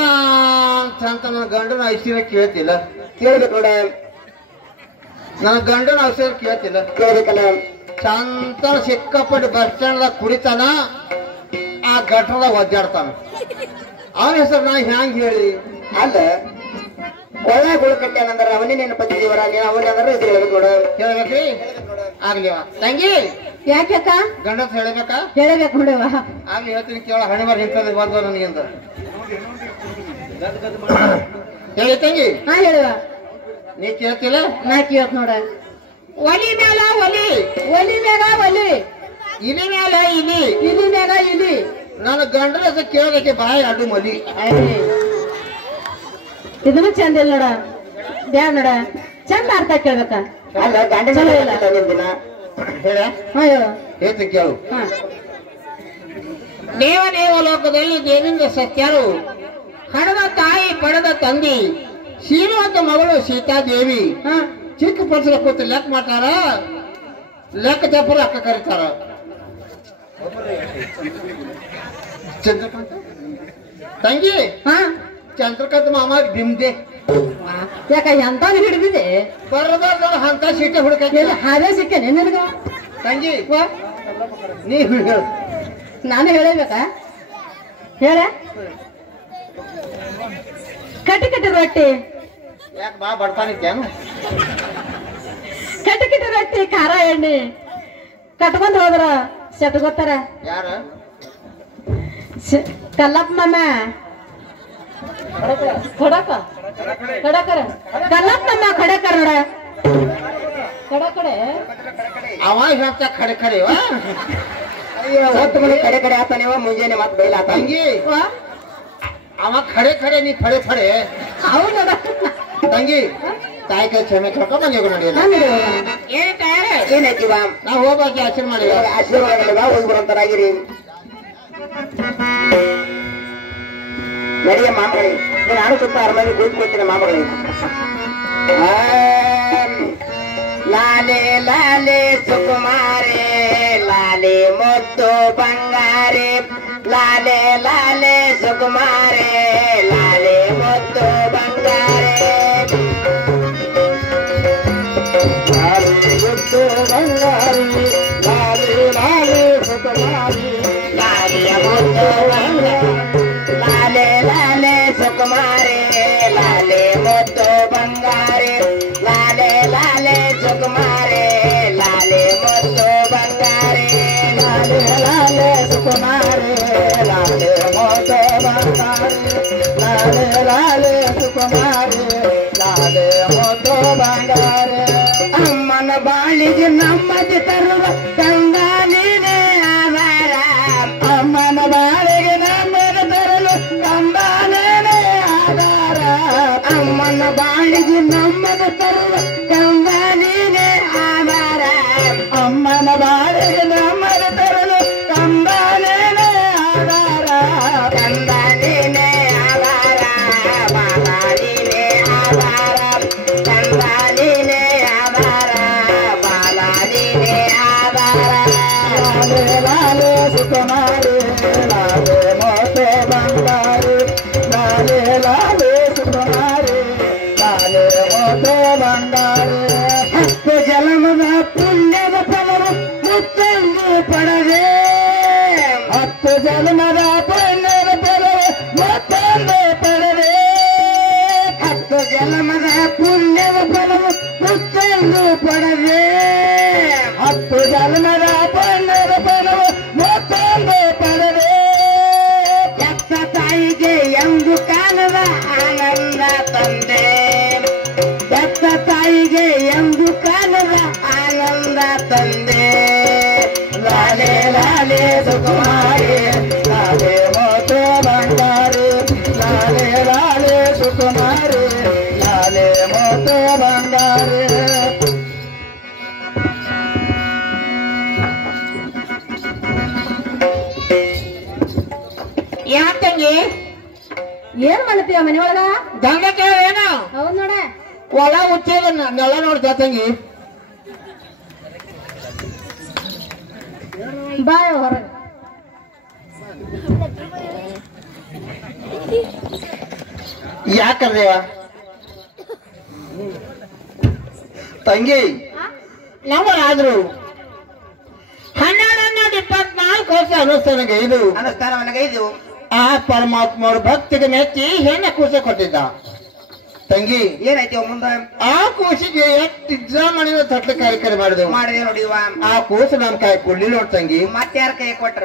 ಅಂತ ನನ್ನ ಗಂಡನ ಐಶ್ವರ್ಯ ಕೇಳ್ತಿಲ್ಲ. ಕೇಳ್ಬೇಕು ನೋಡ. ನನ್ನ ಗಂಡನ ಐಶ್ವರ್ಯ ಕೇಳ್ತಿಲ್ಲ. ಕೇಳ್ಬೇಕಲ್ಲ. ಚಂದ ಸಿಕ್ಕಾಪಟ್ಟು ಬಸ್ ಸ್ಟ್ಯಾಂಡ್ದಾಗ ಕುಡಿತಾನ, ಆ ಗಟ್ರದಾಗ ಒದ್ದಾಡ್ತಾನ. ಅವನ ಹೆಸರು ನಾ ಹ್ಯಾಂಗ್ ಹೇಳಿ? ಅಲ್ಲ ಕೊಳ್ಳ ಕೂಳ ಕಟ್ಟೆ ಅನ್ನಂದ್ರ ಅವನೇ ನಿನ್ನ ಪತಿದೇವರ ನೀನು ಅವನೇ ಅಂದ್ರೆ ಹೆಸರು ಹೇಳ್ಬೇಕು ನೋಡ. ಹೇಳ್ಬೇಕ್ರಿ? ಆಗ್ಲಿವ ತಂಗಿ ಯಾಕೆಕ್ಕ ಗಂಡಸ್ ಹೇಳ್ಬೇಕಾ? ಹೇಳಬೇಕು ನೋಡವ. ಆಗ್ಲಿ ಹೇಳ್ತೀನಿ ಕೇಳ. ಹಣೆ ಬಾರಿ ಇಂಥದ್ದು ಬಂದ ನನಗಿಂದ ಹೇಳಿ ತಂಗಿ. ಹಾ ಹೇಳುವ. ನೀ ಕೇಳ್ತಿಲ್ಲ? ನಾ ಕೇಳತ್ ನೋಡ. ಒಲಿ ಮ್ಯಾಲ ಒಲಿ, ಒಲಿ ಮ್ಯಾಗ ಒಲಿ, ಇಲಿ ಮ್ಯಾಲ ಇಲಿ, ಇಲಿ ಮ್ಯಾಗ ಇಲಿ. ನನ್ನ ಗಂಡನ ಹೆಸರು ಕೇಳೋದಕ್ಕೆ ಬಾಯಿ ಅಡ್ಡು ಮಲಿ. ಇದನ್ನು ಚಂದ ಇಲ್ಲ ನೋಡ. ಬ್ಯಾಡ ನೋಡ. ಚಂದ ಅರ್ಥ ಕೇಳ್ಬೇಕ. ಅಲ್ಲ ಗಂಡನ ಚಲೋ ಇಲ್ಲ. ದಿನ ಹೇಳ ಅಯ್ಯೋ ಹೇಳ್ತೀನಿ ಕೇಳು. ಹಾ ದೇವ ಲೋಕದಲ್ಲಿ ದೇವಿಂದ ಸತ್ಯರು, ಹಣದ ತಾಯಿ ಪಡೆದ ತಂದಿ, ಶ್ರೀಮಂತ ಮಗಳು ಸೀತಾದೇವಿ. ಹಾ ಚಿಕ್ಕ ಪುರುಷರ ಕೂತು ಲೆಕ್ಕ ಮಾಡ್ತಾರ, ಲೆಕ್ಕ ತಪ್ಪರು ಅಕ್ಕ ಕರೀತಾರ. ಚಂದ್ರಕಾಂತ ತಂಗಿ ಹಾ ಚಂದ್ರಕಾಂತ ಮಾಮ ಬಿಮ್ದೆ ಯಾಕ ಎಂತಾನು ಹಿಡಿದಿದೆ. ಬರಬಾರ್ದ ಅಂತ ಸೀಟೆ ಹುಡುಕ ಹಾಗೆ ಸಿಕ್ಕೇನೆ ನಿನಗ. ತಂಗಿ ನೀ ಹೇಳು. ನಾನು ಹೇಳಬೇಕಾ? ಹೇಳ. ಕಟ್ಟಿ ರೊಟ್ಟಿ, ಯಾಕೆ ಬಾ ಬಡ್ತಾನಿತ್ತೇನು? ಕಟ್ಟಿ ರೊಟ್ಟಿ ಖಾರ ಎಣ್ಣೆ ಕಟ್ಕೊಂಡ್ ಹೋದ್ರ ಸೆಟ್ ಗೊತ್ತಾರ. ಯಾರ? ಕಲ್ಲಪ್ಪ ಮಾಮ ಖಡಕ ಕಡಕರ ಕಲ್ಲಪ್ಪ ಮಾಮ ಖಡಕರ ನೋಡ. ಕಡೆ ಅವ ಹೇಳ್ತ ಖಡೆ ಖಡೆವ ಹೊತ್ತು ಮನೆ ಕಡೆ ಕಡೆ ಆತಾನೇವ ಮುಂಜಾನೆ ಮತ್ತೆ ಬೈಲ ಆತ. ತಂಗಿ ಅವ ಖಡೆ ಖಡೆ ನೀ ಖಡೆ ಖಡೆ. ಹೌದ ತಂಗಿ ತಾಯಿ ಕೈ ಕ್ಷಮೆ ಕೇಳ್ಕೊಂಡ್ ಮನೆಗೆ ನಡೆಯಲ್ಲ. ಏನ್ ತಯಾರ? ಏನಾಯ್ತಿವ? ನಾವು ಹೋಗ್ಬಾಕಿ ಆಚರಣೆ ಮಾಡಿವ. ಆಶೀರ್ವಾದ ಹೋಗಿ ಬರೋಂತರಾಗಿರಿ. ನಡೆಯ ಮಾಮಗಳೇ, ನೀನು ಆಡು ಸುತ್ತ ಅರಮನೆ ಕೂತ್ಕೊಳ್ತೀನಿ ಮಾಮಗಳೇ. ಲಾಲೆ ಲಾಲೆ ಸುಕುಮಾರೆ, ಲಾಲೆ ಮುದ್ದು ಬಂಗಾರೆ, ಲಾಲೆ ಲಾಲೆ ಸುಕುಮಾರೆ, ಲಾಲೆ ಮುದ್ದು ಬಂಗಾರೆ, ಲಾಲೆ ಮುದ್ದು ಬಂಗಾರೆ, ಲಾಲೆ ಲಾಲೆ ಸುಕುಮಾರಿ, ಲಾಲೆ ಮುದ್ದು ಬಂಗಾರೆ, ಲಾಲೆ ಲಾಲೆ ಸುಕುಮಾರೆ, ಲಾಲೆ ಮುದ್ದು ಬಂಗಾರೆ, ಲಾಲೆ ಲಾಲೆ ಸುಕುಮಾರೆ, ಲಾಲೆ ಮುದ್ದು ಬಂಗಾರೆ, ಲಾಲೆ ಲಾಲೆ ಸುಕುಮಾರೆ, ಲಾಲೆ ಮುದ್ದು ಬಂಗಾರೆ, ಲಾಲೆ ಲಾಲೆ ಸುಕುಮಾರೆ, ಲಾಲೆ ಮುದ್ದು ಬಂಗಾರೆ. ಅಮ್ಮನ ಬಾಳಿಗೆ ನಮ್ಮದಿ ತರುವ ಕಂದಾಲಿನೇ ಆಧಾರ, ಅಮ್ಮನ ಬಾಳಿಗೆ ನಮ್ಮದಿ ತರಲು ಕಂದಾಲಿನೇ ಆಧಾರ, ಅಮ್ಮನ ಬಾಳಿಗೆ ನಮ್ಮದಿ ತರುವ ಕಂದಾಲಿನೇ ಆಧಾರ, ಅಮ್ಮನ ಬಾಳಿಗೆ ನಮ್ಮದಿ ತರಲು ಕಂದಾಲಿನೇ ಆಧಾರ, ಕಂದಾಲಿನೇ ಆಧಾರ, ಬಾಲಾಲಿನೇ ಆಧಾರ, ಕಂದಾಲಿನೇ ಆಧಾರ, ಬಾಲಾಲಿನೇ ಆಧಾರ. ತಾಯಿಗೆ ಎಂದು ಕಾಣದ ಆನಂದ ತಂದೆ ಲಾಲೆ ಲಾಲೆ ಸುಕುಮಾರಿ ಲಾಲೆ ಮೋತು ಬಂಗಾರಿ ಲಾಲೆ ಲಾಲೆ ಸುಕುಮಾರಿ ಲಾಲೆ ಮೋತು ಬಂಗಾರಿ. ಯಾಕ ತಂಗಿ ಏನ್ ಮಾಡ್ತೀಯ ಮನೆಯೊಳಗ? ದಂಗ ಕೇಳ ಏನು ಹೌದ್ ನೋಡ. ಹೊಲ ಉಚ್ಚೇದ ನೆಲ ನೋಡ್ತಾ ತಂಗಿ ಬಾಯ ಹೊರಗೆ. ಯಾಕಂದೇವ ತಂಗಿ ನಮ್ಮರಾದ್ರು 12-24 ವರ್ಷ ಅನುಷ್ಠಾನಗೆ ಇದು ಅನುಷ್ಠಾನವನಗೈದು ಆ ಪರಮಾತ್ಮವ್ರ ಭಕ್ತಿಗೆ ಮೆಚ್ಚಿ ಹೆಣ್ಣೆ ಕೂಸೆ ಕೊಟ್ಟಿದ್ದ ತಂಗಿ. ಏನಾಯ್ತು ಮುಂದ? ಆ ಕೂಸಿಗೆ ಎಷ್ಟು ಇಜ್ಜಾಮಣಿನ ತಟ್ಲ ಕಾರ್ಯಕ್ರಮ ಮಾಡಿದೆವು. ಮಾಡಿದೆ ನೋಡಿವ. ಆ ಕೂಸು ನಮ್ ಕೈ ಕೊಡ್ಲಿಲ್ಲ ನೋಡ್ ತಂಗಿ. ಮತ್ತೆ ಯಾರ ಕೈ ಕೊಟ್ರ?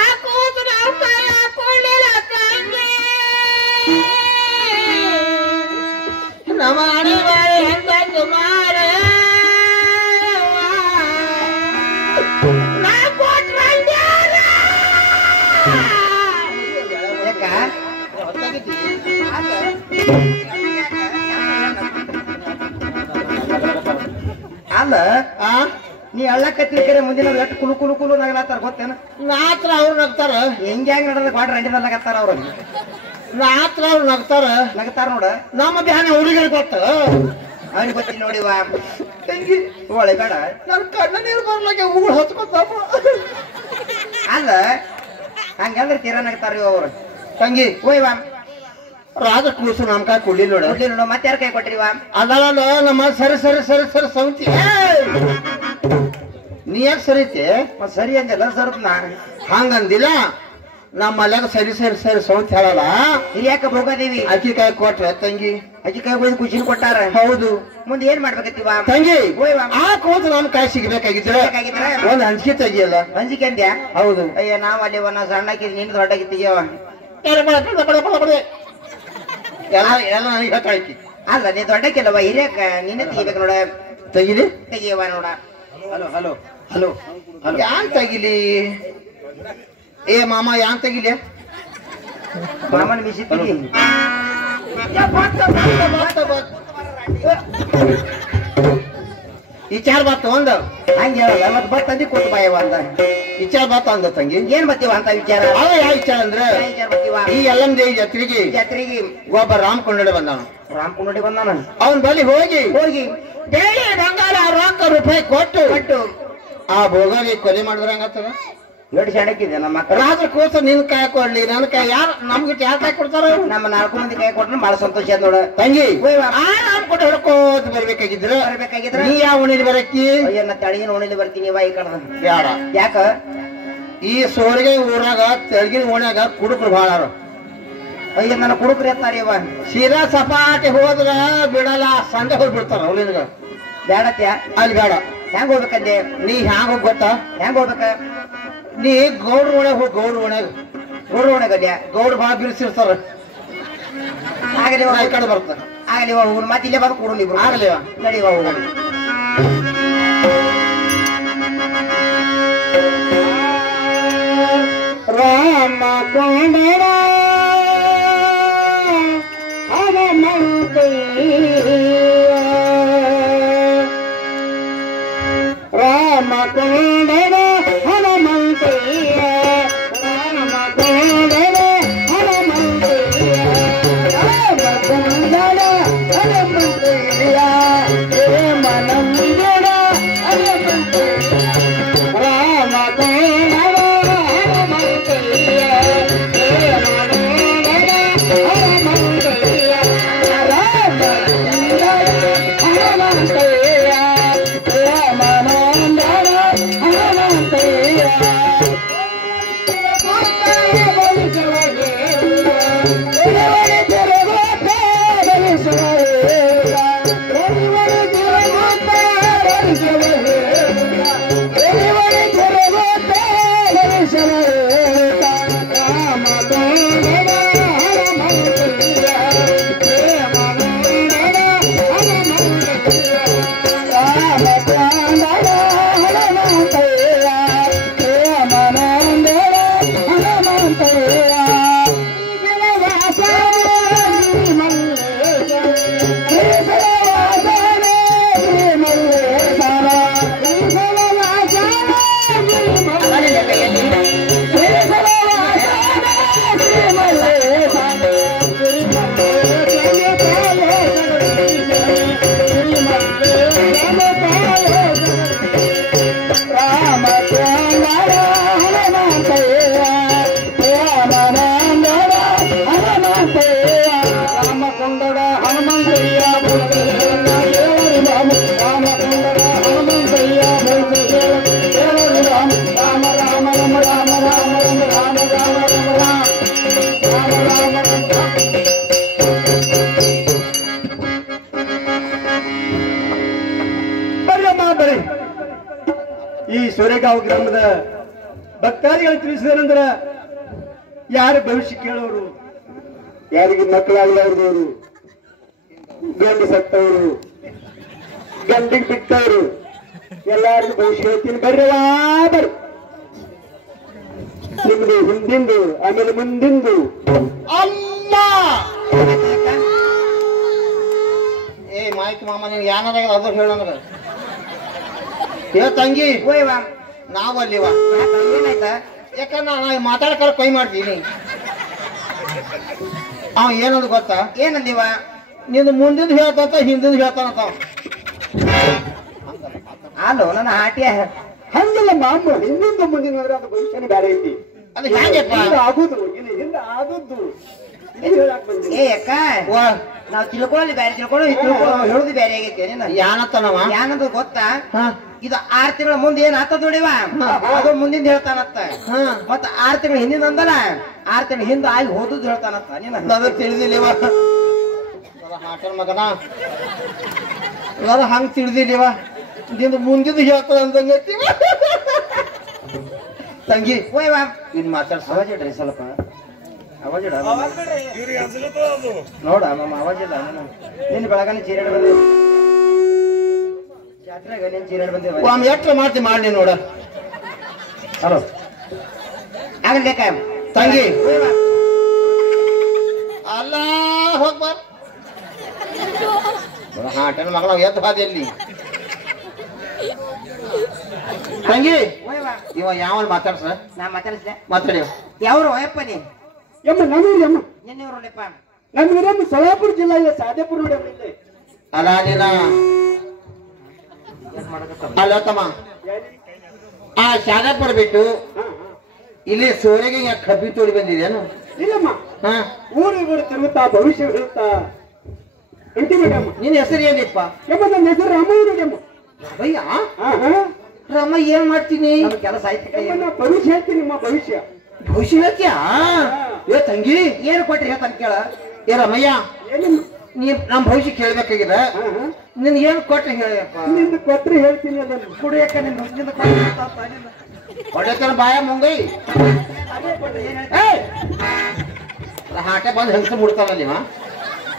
ಆ ಕೂಸು ನಮ್ ಕೈ ಕೊಡ್ಲಿಲ್ಲ ತಂಗಿ. ನಮ್ಮ ಅಣಿವಾರಿ ಹೆಂಗಂದು ಮಾರ ನಾ ಕೊಟ್ಟು ಬಂದ್ಯಾರ. ಯಾಕ? ಅಲ್ಲ ಆ ನೀ ಹಳ್ಳಕತ್ತಿನ ಕಡೆ ಮುಂದಿನ ಎಷ್ಟು ಕುಲು ಕುಲು ಕುಲು ನಗಲಾತಾರ ಗೊತ್ತೇನ? ನಾತ್ರ ಅವ್ರು ನಗ್ತಾರ, ಹೆಂಗ್ಯಾಂಗ ನಡೆದ ಕ್ವಾಡ್ರ ಅಂಟಿದಲ್ಲಾಗತ್ತಾರ ಅವ್ರು. ನಾತ್ರ ಅವ್ರು ನಗ್ತಾರ, ನಗತಾರ ನೋಡ. ನಮ್ಮ ಬ್ಯಾನ ಹುಡುಗರು ಗೊತ್ತ ಅವ್ನಿಗೆ ಗೊತ್ತಿಲ್ಲ ನೋಡಿವ. ತಂಗಿ ಒಳ್ಳೆ ಬೇಡ. ನನ್ ಕಣ್ಣ ನೀರು ಬರ್ಲಾಗೆ ಊರು ಹಚ್ಕೊತಾಪ. ಅಲ್ಲ ಹಂಗಂದ್ರೆ ತೀರ ನಗತಾರ ಅವ್ರು. ತಂಗಿ ಓಯ್ವ ರಾಜ ಕೂಸು ನಮ್ ಕೈ ಕೊಡ್ಲಿಲ್ಲ ನೋಡ. ಕೊಡ್ಲಿ ನೋಡು. ಮತ್ತೆ ಯಾರ ಕೈ ಕೊಟ್ರಿವ? ಅದಲ್ಲ ನಮ್ಮ ಸರಿ ಸರಿ ಸರಿ ಸರಿ ಸೌತಿ. ನೀ ಯಾಕೆ ಸರಿತಿ? ಮತ್ ಸರಿ ಅಂದಿಲ್ಲ ಸರ್ದ್ನ. ಹಂಗಂದಿಲ್ಲ, ನಮ್ಮ ಮಲ್ಯಾಗ ಸರಿ ಸರಿ ಸರಿ ಸೌತಿ ಹೇಳಲ್ಲ. ಹಿರಿಯಾಕ ಭೋಗದೇವಿ ಅಕ್ಕಿ ಕಾಯಿ ಕೊಟ್ರೆ ತಂಗಿ. ಅಕ್ಕಿ ಕೈ ಹೋಗಿ ಖುಷಿನ ಕೊಟ್ಟಾರ. ಹೌದು ಮುಂದೆ ಏನ್ ಮಾಡ್ಬೇಕತ್ತೀವ? ತಂಗಿ ಓಯ್ವ ಆ ಕೂತು ನಮ್ ಕೈ ಸಿಗ್ಬೇಕಾಗಿದ್ರೆ ಬೇಕಾಗಿದ್ರ ಒಂದ್ ಹಂಚಿಕೆ ತೆಗಿಯಲ್ಲ. ಅಂಜಿಕೆ ಅಂದ್ಯಾ? ಹೌದು. ಅಯ್ಯ ನಾವ್ ಅಲ್ಲಿ ನಾ ಸಣ್ಣಕ್ಕಿದ್ ನಿನ್ ದೊಡ್ಡಕ್ಕಿದ್ದೀಯವ. ಎಲ್ಲ ಎಲ್ಲ ನನಗೆ ಹಾಕಿ ಅಲ್ಲ ನೀ ದೊಡ್ಡಕ್ಕಿಲ್ಲವ ಹಿರಿಯಕ ನಿನ್ನೆ ತೆಗಿಬೇಕು ನೋಡ. ತೆಗಿಲಿ. ತೆಗಿಯವ ನೋಡ. Hello hello hello hello. ಯಾನ್ ತೆಗಿಲಿ? ಏ ಮಾಮ ಯಾನ್ ತೆಗಿಲಿ? ಮಾಮನ ಮಿಸಿ ತೆಗಿ. ವಿಚಾರ ಬಾತ ಒಂದ ಹಂಗ ಹೇಳಲ್ಲ ಮತ್ ಬತ್ತಂದಿ ಕೊಟ್ಟು ಬಾಯವ ಅಂದ. ವಿಚಾರ ಬಾತ ಅಂದ ತಂಗಿ. ಏನ್ ಬತ್ತೀವ ಅಂತ ವಿಚಾರ? ಅವ ಯಾವ ವಿಚಾರ ಅಂದ್ರೆ ಏನ್ ವಿಚಾರ ಬತ್ತೀವ? ಈ ಎಲ್ಲಂದೇ ಜಾತ್ರೆಗೆ ಜಾತ್ರೆಗೆ ಒಬ್ಬ ರಾಮ್ ಕೊಂಡಡೆ ಬಂದಾನ. ರಾಮಕುಂಡಿ ಬಂದಾನ. ಅವನ್ ಬಳಿ ಹೋಗಿ ಹೋಗಿ ಬೆಳ್ಳಿ ಬಂಗಾರ ₹60 ಕೊಟ್ಟು ಕೊಟ್ಟು ಆ ಭೋಗಾಲಿ ಕೊಲೆ ಮಾಡಿದ್ರೆ ಹಂಗತ್ತದ. ಎರಡು ಶಾಣಕ್ಕಿದೆ ನಮ್ಮ ಮಕ್ಕಳು. ರಾತ್ರಿ ಕೂಸ ನಿನ್ ಕೈ ಕೊಡ್ಲಿ ನನ್ ಕೈ ಯಾರು ನಮ್ಗಿಟ್ಟು ಯಾರ ಕೈ ಕೊಡ್ತಾರ? ನಮ್ಮ 4 ಮಂದಿ ಕೈ ಕೊಟ್ರೆ ಬಹಳ ಸಂತೋಷ ಅದ ನೋಡ. ತಂಗಿ ಓಯ್ವ ಆ ರಾಮ್ ಕೊಟ್ಟು ಹೊಡ್ಕೋತ ಬರ್ಬೇಕಾಗಿದ್ರೆ ಬರ್ಬೇಕಾಗಿದ್ರ ನೀ ಯಾವ ಉಣಿಲಿ ಬರಕ್ಕಿ? ಅಯ್ಯ ನಾ ತಳಗಿನ ಓಣಿಲಿ ಬರ್ತೀನಿ ಇವ ಈ ಕಡೆ. ಬ್ಯಾಡ. ಯಾಕ? ಈ ಸೋರಿಗೆ ಊರಾಗ ತೆಳಗಿನ ಓಣ್ಯಾಗ ಕುಡುಕರು ಬಹಳ. ಅಯ್ಯ ನನ್ನ ಕುಡುಕ್ರಿ ಎತ್ತಾರ ಇವ. ಸೀದಾ ಸಪಾಟಿ ಹೋದ್ರ ಬಿಡಲ್ಲ, ಸಂಡೆ ಹೋಗಿ ಬಿಡ್ತಾರ ಅವ್ಲಿನ್ಗ. ಬ್ಯಾಡತ್ಯಾ? ಅಲ್ಲಿ ಬೇಡ. ಹೆಂಗ್ ಹೋಗ್ಬೇಕಂದೆ? ನೀ ಹ್ಯಾಂಗ ಹೋಗ್ ಗೊತ್ತಾ? ಹೆಂಗ್ ಹೋಗ್ಬೇಕ? ನೀ ಗೌಡ್ರ ಒಳಗೆ ಹೋಗಿ. ಗೌಡ್ರ ಒಳಗೆ ರೋಡ್ ಒಣಗದ್ಯಾ? ಗೌಡ್ರ ಭಾಳ ಬಿಡಿಸಿರ್ತಾರ. ಆಗಲಿ ಈ ಕಡೆ ಬರ್ತಾರ. ಆಗಲಿ ಹೋಗುಣ. ಮತ್ತೆ ಇಲ್ಲೇ ಬಂದು ಕೊಡು ಇಬ್ರು. ಆಗಲಿ ನಡಿವ ಹೋಗೋಣ. ರಾಮ ಕೊಂಡರ ರಾಮ ಕೊಂಡರ ಹನುಮಂತಯ್ಯ ರಾಮ ಕೊಂಡರ ಹನುಮಂತಯ್ಯ ರಾಮ ಕೊಂಡರ ಹನುಮಂತಯ್ಯ ಪ್ರೇಮನಂದರ ಹನುಮಂತಯ್ಯ ರಾಮ ಕೊಂಡರ ಹನುಮಂತಯ್ಯ ಪ್ರೇಮನಂದರ ಹನುಮಂತಯ್ಯ ರಾಮ ಕೊಂಡರ ಹನುಮಂತಯ್ಯ ಪ್ರೇಮನಂದರ ಹನುಮಂತಯ್ಯ ಈ ಸೊರೆಗಾಂವ್ ಗ್ರಾಮದ ಭಕ್ತಾದಿಗಳು ತಿಳಿಸಿದರಂದ್ರ ಯಾರು ಭವಿಷ್ಯ ಕೇಳೋರು, ಯಾರಿಗೆ ಮಕ್ಕಳಾಗಲಾರದವರು, ಗಂಡು ಸತ್ತವರು, ಗಂಡಿಗೆ ಬಿಟ್ಟವರು, ಎಲ್ಲಾರಿಗೂ ಭವಿಷ್ಯ ಹೇಳ್ತೀನಿ. ಬರ್ರವಾ ಬರ್ರಿ. ನಿಮ್ದು ಹಿಂದಿಂದು, ಆಮೇಲೆ ಮುಂದಿಂದು. ಅಮ್ಮ ಏ ಮಾಯ್ಕ ಮಾಮ ನೀನು ಯಾನಾದಾಗ ಅದು ಹೇಳ ನನಗ. ಏ ತಂಗಿ ನಾವಲ್ಲಿವ ಏನಾಯ್ತಾ? ಯಾಕಂದ್ರೆ ನಾನು ಮಾತಾಡ್ಕಾರ ಕೈ ಮಾಡ್ತೀನಿ. ಅವ ಏನಂದ್ ಗೊತ್ತಾ? ಏನಂದಿವ? ನೀನು ಮುಂದಿನ ಹೇಳ್ತಂತ ಹಿಂದಿನ ಹೇಳ್ತಾನಂತ. ಅಲ್ಲೋ ನನ್ನ ಹಾಟಿಯ ಹಂಗಲ್ಲ ಮಾಮ, ಹಿಂದಿಂದ ಮುಂದಿನ ಹೋದ್ರೆ ಅದು ಭವಿಷ್ಯನೇ ಬೇರೆ ಐತಿ. ಅದು ಹೇಗೆಪ್ಪ ಆಗುದು ಇಲ್ಲಿ ಹಿಂದೆ ಆದದ್ದು ಹೇಳಕ್ ಬಂದಿ. ಏ ಅಕ್ಕ ನಾವ್ ತಿಳ್ಕೊಳ್ಳಿ ಬೇರೆ ತಿಳ್ಕೊಳ್ಳೋ ಹೇಳುದು ಬೇರೆ ಆಗೈತಿ. ಯಾನತ್ತನವ ಯಾನಂದ್ ಗೊತ್ತಾ? ಇದು 6 ತಿಂಗಳ ಮುಂದೆ ಏನ್ ಆತದ ನೋಡಿವ, ಅದು ಮುಂದಿಂದ ಹೇಳ್ತಾನತ್ತ. ಮತ್ತ 6 ತಿಂಗಳ ಹಿಂದಿನ ಅಂದಲ್ಲ, 6 ತಿಂಗಳ ಹಿಂದ ಆಗಿ ಹೋದದ್ದು ಹೇಳ್ತಾನತ್ತ. ನನಗೆ ತಿಳಿದಿಲ್ಲವ ಹಾಟನ್ ಮಗನ, ಹಂಗ ತಿಳಿದಿಲ್ಲವ. ನಿಂದು ಮುಂದಿದ್ದು ಹೇಳ್ತದ ಅಂದಂಗೈತಿ. ತಂಗಿ ಇನ್ ಮಾತಾಡ್ಸ ಅವಾಜಿಡ್ರಿ ಸ್ವಲ್ಪ, ಅವಾಜಿಡ ನೋಡ ನಮ್ಮ ಅವಾಜಿಲ್ಲ. ನಿನ್ನ ಬೆಳಗಾನೆ ಚೀರಾಡಿ ಬಂದಿ, ಜಾತ್ರೆಗ ನೀನ್ ಚೀರಾಡಿ ಬಂದಿ. ಒಮ್ಮೆ ಎಟ್ರ ಮಾಡ್ತಿ ಮಾಡಿ ನೋಡ. ಹಲೋ ಆಗಲ್ಬೇಕ ತಂಗಿ ಅಲ್ಲ ಹೋಗ್ಬಾರ ಹಾಟನ್ ಮಗನ ಎದ್ದು ಹಾದಿ ಎಲ್ಲಿ ತಂಗಿ ಇವ ಯಾವ ಮಾತಾಡ್ಸ ನಾ ಮಾತಾಡಿಸ್ದೆ. ಮಾತಾಡಿ ಯಾವ್ರು ಅಯ್ಯಪ್ಪ ನೀ? ಎಮ್ಮ ನಮ್ಮೂರಿ ಅಮ್ಮ, ನಿನ್ನೆವ್ರಲ್ಲಪ್ಪ? ನಮ್ಮ ಸೊಲ್ಲಾಪುರ ಜಿಲ್ಲಾ ಇಲ್ಲ, ಸಾದೇಪುರ ನೋಡಿ ಅಮ್ಮ ಇಲ್ಲೇ. ಅಲ್ಲ ನೀನ ಅಲ್ಲ ತಮ್ಮ ಆ ಶಾದಾಪುರ ಬಿಟ್ಟು ಇಲ್ಲಿ ಸೋರೆಗೆ ಕಬ್ಬಿ ತೋಡಿ ಬಂದಿದೇನು? ಇಲ್ಲಮ್ಮ, ಊರಿಗೆ ತಿರುಗುತ್ತಾ ಭವಿಷ್ಯ ಹೇಳುತ್ತಾ ಇಂಟಿ ಮೇಡಮ್. ನಿನ್ನ ಹೆಸರು ಏನಿಪ್ಪ? ಎಮ್ಮ ನನ್ನ ಹೆಸರು ರಾಮಯ್ಯಮ್ಮ. ಭಯ್ಯ ರಾಮ ಏನ್ ಮಾಡ್ತೀನಿ? ಕೆಲಸ ಆಯ್ತು. ಭವಿಷ್ಯ ಹೇಳ್ತೀನಿ, ನಿಮ್ಮ ಭವಿಷ್ಯ. ಭವಿಷ್ಯ ಹೇಳ್ತೀಯಾ? ಏ ತಂಗಿ ಏನು ಕೊಟ್ರಿ ಹೇಳ್ತಾನೆ ಕೇಳ. ಏ ರಮಯ್ಯ, ಏನಿಲ್ಲ, ನೀ ನಮ್ ಭವಿಷ್ಯ ಕೇಳ್ಬೇಕಾಗಿದೆ. ನಿನ್ ಏನ್ ಕೊಟ್ರೆ ಹೇಳಪ್ಪ. ನಿಂದು ಕೊಟ್ರೆ ಹೇಳ್ತೀನಿ. ಅದನ್ನು ಕುಡಿಯಕ್ಕ ನಿಂದ ಹೊಡೆತನ ಬಾಯ ಮುಂಗೈ ಹಾಟೆ ಬಂದು ಹೆಂಗಸ ಮುಡ್ತಾನ ನೀವ.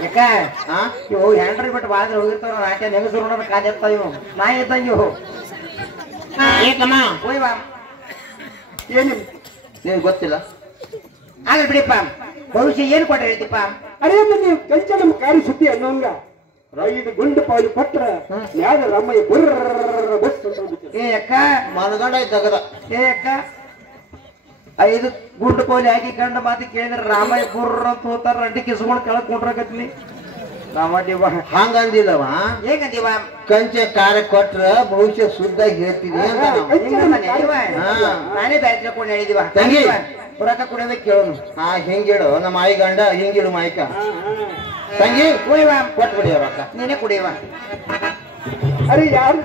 ಯಾಕ ಇವು ಹ್ಯಾಂಡ್ರಿ ಬಿಟ್ಟು ಬಾಳ್ದ್ರೆ ಹೋಗಿರ್ತಾವ ನಾಟ್ಯ ನೆಗಸರು ನೋಡೋಣ ಕಾದಿರ್ತಾವ. ಇವು ನಾಯಿ ಇದ್ದಂಗ ಇವು. ಏಕಮ್ಮ ಹೋಯ್ವಾ ಏನಿಲ್ಲ, ನಿನ್ ಗೊತ್ತಿಲ್ಲ. ಆಗಲ್ ಬಿಡಿಪ್ಪ, ಭವಿಷ್ಯ ಏನು ಕೊಟ್ರೆ ಹೇಳ್ತಿಪ್ಪ? ಅರೇ ನೀವು ಕಂಚ ನಮ್ಮ ಕಾರಿ ಸುದ್ದಿ ಅನ್ನೋಂಗ 5 ಗುಂಡು ಪಾಲು ಪತ್ರ ಯಾವ್ದ ರಾಮಯ್ಯ ಬುರ್ರ ಬಸ್ ಅಂತ ಹೋಗ್ಬಿಟ್ಟು. ಏ ಅಕ್ಕ ಮನಗಂಡ ಇದ್ದಾಗದ. ಏ ಅಕ್ಕ 5 ಗುಂಡು ಕೋಲಿ ಹಾಕಿ ಕಂಡ ಮಾತಿ ಕೇಳಿದ್ರೆ ರಾಮಯ್ಯ ಬುರ್ರ ಅಂತ ಹೋತಾರ. ರಂಡಿ ಕಿಸ್ಕೊಂಡು ಕೆಳಕ್ ಕುಂಡ್ರಕತ್ಲಿ. ರಾಮಡಿವ ಹಂಗಂದಿಲ್ಲವ. ಹೇಗಂದಿವ? ಕಂಚ ಕಾರ ಕೊಟ್ರ ಭವಿಷ್ಯ ಶುದ್ಧ ಹೇಳ್ತೀನಿ ಅಂತ ನಾವು. ನಾನೇ ಬ್ಯಾರೆ ತಿಳ್ಕೊಂಡು ಹೇಳಿದಿವ. ತಂಗಿ ಪುರಾಕ ಕುಡಿಯೋದಕ್ಕೆ ಕೇಳೋನು. ಹಿಂಗಿಡು ನಮ್ಮ ಆಯಿ ಗಂಡ ಹಿಂಗಿಡು ಮಾಯ್ಕ. ತಂಗಿ ಕುಡಿವ ಕೊಟ್ಬಿಡಿ ರೊಕ್ಕ. ನೀನೇ ಕುಡಿಯವ. ಅರೆ ಯಾರು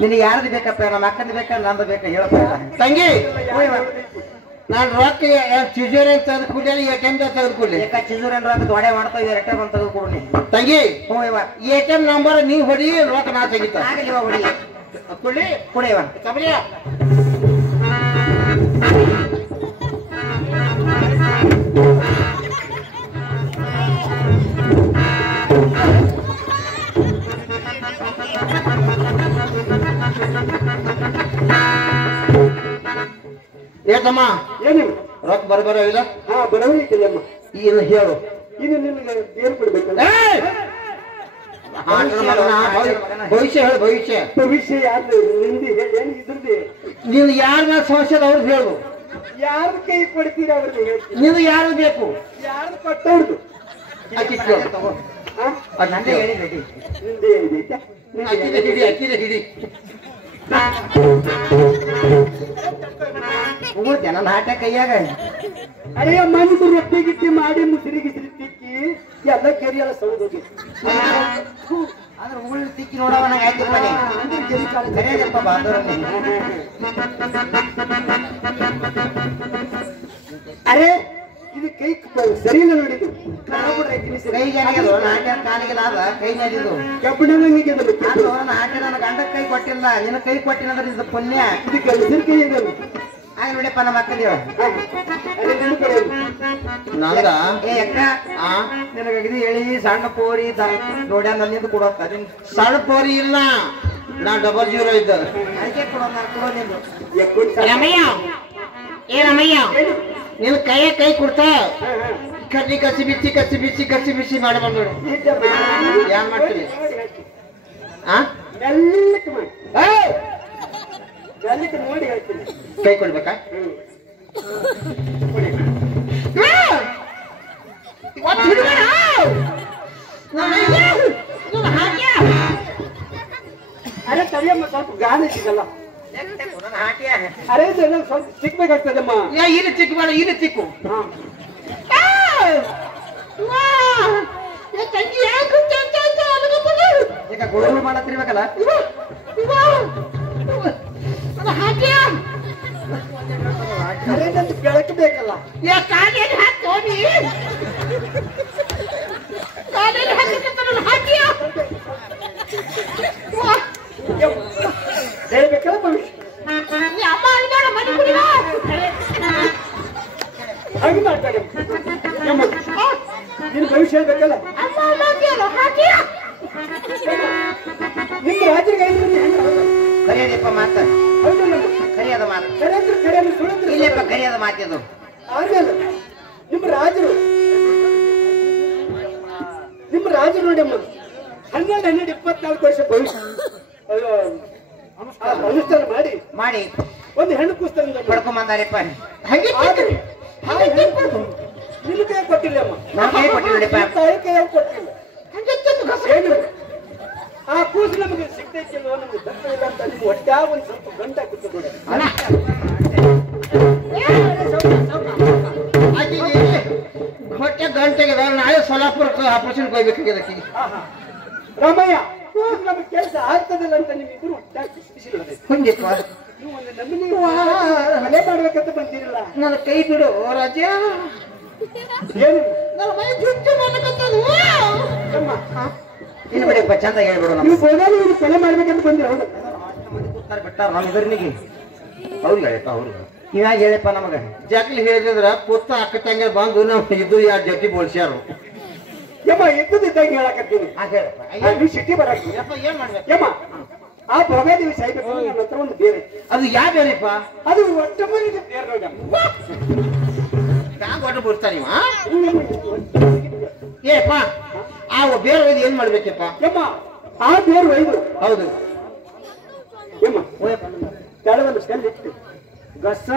ನಿನಗೆ ಯಾರ್ದು ಬೇಕಪ್ಪ? ನಮ್ಮ ಅಕ್ಕಂದು ಬೇಕಾ ನಂದು ಬೇಕಾ ಹೇಳಪ್ಪ. ತಂಗಿ ನಾನು ರೊಕ್ಕ ಚಿಜೂರಿ ತೆಗೆದುಕೊಡ್ಲಿ, ATM ತೆಗೆದುಕೊಡ್ಲಿ. ಯಾಕ ಚಿಜೂರನ್ ರೊಕ್ಕ ದೊಡೆ ಮಾಡ್ತಾವ, ಎರಟೆ ಬಂದು ತೆಗೆದುಕೊಡ್ಲಿ. ತಂಗಿ ಹೋಯವ ATM ನಂಬರ್ ನೀವ್ ಹೊಡಿ, ರೊಕ್ಕ ನಾ ತೆಗಿತ. ಆಗಲಿವ ಹೊಡಿ. ಕೊಡ್ಲಿ ಕುಡಿಯವ ತಬಲಿಯ. ಏತಮ್ಮ ಏನಿಲ್ಲ, ರೊಕ್ಕ ಬರಬರ ಇಲ್ಲ. ಬರೋದಿಲ್ಲಮ್ಮ. ಇನ್ನು ಹೇಳು. ಇನ್ನು ನಿನಗೆ ಏನು ಕೊಡ್ಬೇಕಲ್ಲ? ಭವಿಷ್ಯ ಹೇಳು. ಭವಿಷ್ಯ ಭವಿಷ್ಯ ಯಾರ್ದು? ನಿಂದು ಹೇಳಿ, ಏನು ಇದ್ರದ್ದು? ನೀನು ಯಾರ ಮೇಲೆ ಸಮಸ್ಯೆ ಅದ ಅವ್ರದ್ದು ಹೇಳು. ಯಾರ್ದು ಕೈ ಕೊಡ್ತೀರ ಅವ್ರದ್ದು ಹೇಳ್ತೀನಿ. ನೀನು ಯಾರು ಬೇಕು? ಯಾರ್ದು ಕೊಟ್ಟವ್ರದ್ದು ಅಕ್ಕಿ ಕೇಳು. ನಂದೇ ಹೇಳಿ ರೆಡಿ. ನಿಂದೆ ಏನೈತೆ? ಅಕ್ಕಿದೆ ಹಿಡಿ, ಅಕ್ಕಿದೆ ಹಿಡಿ. ಹೋಗುತ್ತೆ ನನ್ನ ಹಾಟೆ ಕೈಯಾಗ. ಅರೆ ಮಣ್ಣು ರೊಟ್ಟಿ ಗಿಟ್ಟಿ ಮಾಡಿ ಮುಸಿರಿ ಗಿಸಿರಿ ತಿಕ್ಕಿ ಎಲ್ಲ ಕೆರಿ ಎಲ್ಲ ಸೌದೋಗಿ ಆದ್ರೆ ಉಗುಳು ತಿಕ್ಕಿ ನೋಡವ ನಂಗೆ ಆಯ್ತಪ್ಪ. ಸರಿಯಾಗಪ್ಪ ಬಾಂಧವ್ರಲ್ಲಿ. ಅರೆ ಇದು ಕೈ ಸರಿ ಇಲ್ಲ ನೋಡಿದ್ದು ಕೈಗೆ ನಾಟ್ಯ ಕಾಲಿಗೆ ಆದ ಕೈ ನಡಿದು ಕಬ್ಬಿಣಂಗೆ ನಾಟ್ಯ ನನ್ನ ಗಂಡ ಕೈ ಕೊಟ್ಟಿಲ್ಲ ನಿನ್ನ ಕೈ ಕೊಟ್ಟಿಲ್ಲ ಅಂದ್ರೆ ಇದು ಪುಣ್ಯ ಇದು ಗಂಡಸರ ಕೈ ಇದೆ ಆಗ ನೋಡಿಯಪ್ಪ ನಮ್ಮ ಅಕ್ಕದೇವ ನನಗ ಏ ಅಕ್ಕ ನಿನಗಾಗಿದೆ ಹೇಳಿ ಸಣ್ಣ ಪೋರಿ ನೋಡ್ಯ ನನ್ನಿಂದ ಕೊಡೋಕ ಸಣ್ಣ ಪೋರಿ ಇಲ್ಲ ನಾ 00 ಇದ್ದ ಅದಕ್ಕೆ ಕೊಡೋ ರಮಯ್ಯ ಏ ರಮಯ್ಯ ನಿನ್ ಕೈ ಕೊಡ್ತಾ ಕಡ್ಡಿ ಕಸಿ ಬಿಸಿ ಮಾಡಿ ಬಂದ್ರು ಯಾನ್ ಮಾಡ್ತೀರಿ ನೋಡಿ ಹೇಳ್ತೀನಿ ಕೈ ಕೊಡ್ಬೇಕಾ ಅರೆ ಸರಿಯಮ್ಮ ಸ್ವಲ್ಪ ಗಾಳಿ ಸಿಗಲ್ಲ ಅರೆ ಸ್ವಲ್ಪ ಸಿಗ್ಬೇಕಾಗ್ತದಮ್ಮ ಇಲ್ಲಿ ಚಿಕ್ಕ ಬೇಡ ಇಲ್ಲಿ ಚಿಕ್ಕು ಈಗ ಗೋಳು ಮಾಡತ್ತಿರ್ಬೇಕಲ್ಲ ಬೆಳಕು ಬೇಕಲ್ಲ ಹೇಳ್ಬೇಕಲ್ಲ ಭವಿಷ್ಯ ಹಾಗೆ ಮಾಡ್ತಾರೆ ನಿನ್ ಭವಿಷ್ಯ ಹೇಳ್ಬೇಕಲ್ಲ ನಿಮ್ಮ ರಾಜ್ಯಗೆ ಕರಿಯದಪ್ಪ ಮಾತ ಕರಿಯದ ಮಾತು ಇಲ್ಲಪ್ಪ ಕರಿಯದ ಮಾತಿದು ಆಮೇಲೆ ನಿಮ್ಮ ರಾಜರು ನೋಡಿ ಅಮ್ಮ 12 24 ವರ್ಷ ಭವಿಷ್ಯ ಅನುಷ್ಠಾನ ಮಾಡಿ ಒಂದು ಹೆಣ್ಣು ಕೂಸ್ತಂದ ಪಡ್ಕೊಂಬಂದಾರಪ್ಪ ನಿನ್ನ ಕೈ ಕೊಟ್ಟಿಲ್ಲ ಅಮ್ಮ ನಾನು ಕೈ ಕೊಟ್ಟಿಲ್ಲಪ್ಪ ತಾಯಿ ಕೈ ಕೊಟ್ಟಿಲ್ಲ ಏನು ಆ ಕೂಸು ನಮಗೆ ಸಿಗ್ತೈತಿಲ್ವ ನಮ್ಗೆ ದತ್ತ ಇಲ್ಲ ಅಂತ ನಿಮ್ಗೆ ಒಟ್ಟಾಗ ಒಂದು ಸ್ವಲ್ಪ ಗಂಟ ಹಾಕುತ್ತೆ ನೋಡಿ ಹೊಟ್ಟೆ ಗಂಟೆಗೆ ನಾಳೆ ಸೋಲಾಪುರಕ್ಕೆ ಆಪರೇಷನ್ ಹೋಗ್ಬೇಕಾಗಿದೆ ರಾಮಯ್ಯ ನಮಗೆ ಕೆಲಸ ಆಗ್ತದಿಲ್ಲ ಅಂತ ನಿಮ್ಮಿಬ್ರು ಒಟ್ಟಾಗಿ ಹುಂಡಿಪ್ಪ ನೀವು ಒಂದು ನಮ್ಮಿನಿ ಮನೆ ಮಾಡ್ಬೇಕಂತ ಬಂದಿರಲ್ಲ ನನ್ನ ಕೈ ಬಿಡು ರಾಜ ಏನು ನನ್ನ ಮೈ ಚುಚ್ಚು ಮಾಡಕತ್ತದು ಇನ್ನು ಬಿಡಪ್ಪ ಚಂದ ಹೇಳ್ಬಿಡು ನೀವು ಬೋನಾಲಿ ಕೊಲೆ ಮಾಡ್ಬೇಕಂತ ಬಂದಿರ ಹೌದು ಬಿಟ್ಟಾರ ನಮ್ಮ ಇದರ್ನಿಗೆ ಅವ್ರಿಗೆ ಹೇಳಪ್ಪ ಅವ್ರಿಗೆ ಇವಾಗ ಹೇಳಪ್ಪ ನಮಗ ಜಗ್ಲಿ ಹೇಳಿದ್ರ ಪುತ್ತ ಅಕ್ಕ ತಂಗ ಬಂದು ನಾವು ಇದು ಯಾರು ಜಟ್ಟಿ ಬೋಳ್ಸ್ಯಾರು ಯಮ್ಮ ಎದ್ದಿದ್ದಂಗೆ ಹೇಳಕತ್ತೀನಿ ನೀವು ಸಿಟಿ ಬರಾಕ್ತೀನಿ ಏನ್ ಮಾಡ್ಬೇಕು ಯಮ್ಮ ಆ ಭೋಗಾದೇವಿ ಸಾಯ್ಬೇಕು ನನ್ನ ಹತ್ರ ಒಂದು ಬೇರೆ ಅದು ಯಾವ ಬೇರೆಪ್ಪ ಅದು ಒಟ್ಟು ಮನೆಗೆ ಬೇರೆ ನೋಡಮ್ಮ ಹ್ಯಾಂಗ ಒಟ್ಟು ಬಿಡ್ತಾರ ಏಪ್ಪ ಆ ಬೇರೆ ಒಯ್ದು ಏನ್ ಮಾಡ್ಬೇಕಪ್ಪ ಯಮ್ಮ ಆ ಬೇರೆ ಒಯ್ದು ಹೌದು ಯಮ್ಮ ಕೆಳಗೊಂದು ಕಲ್ಲಿಟ್ಟು ಗಸ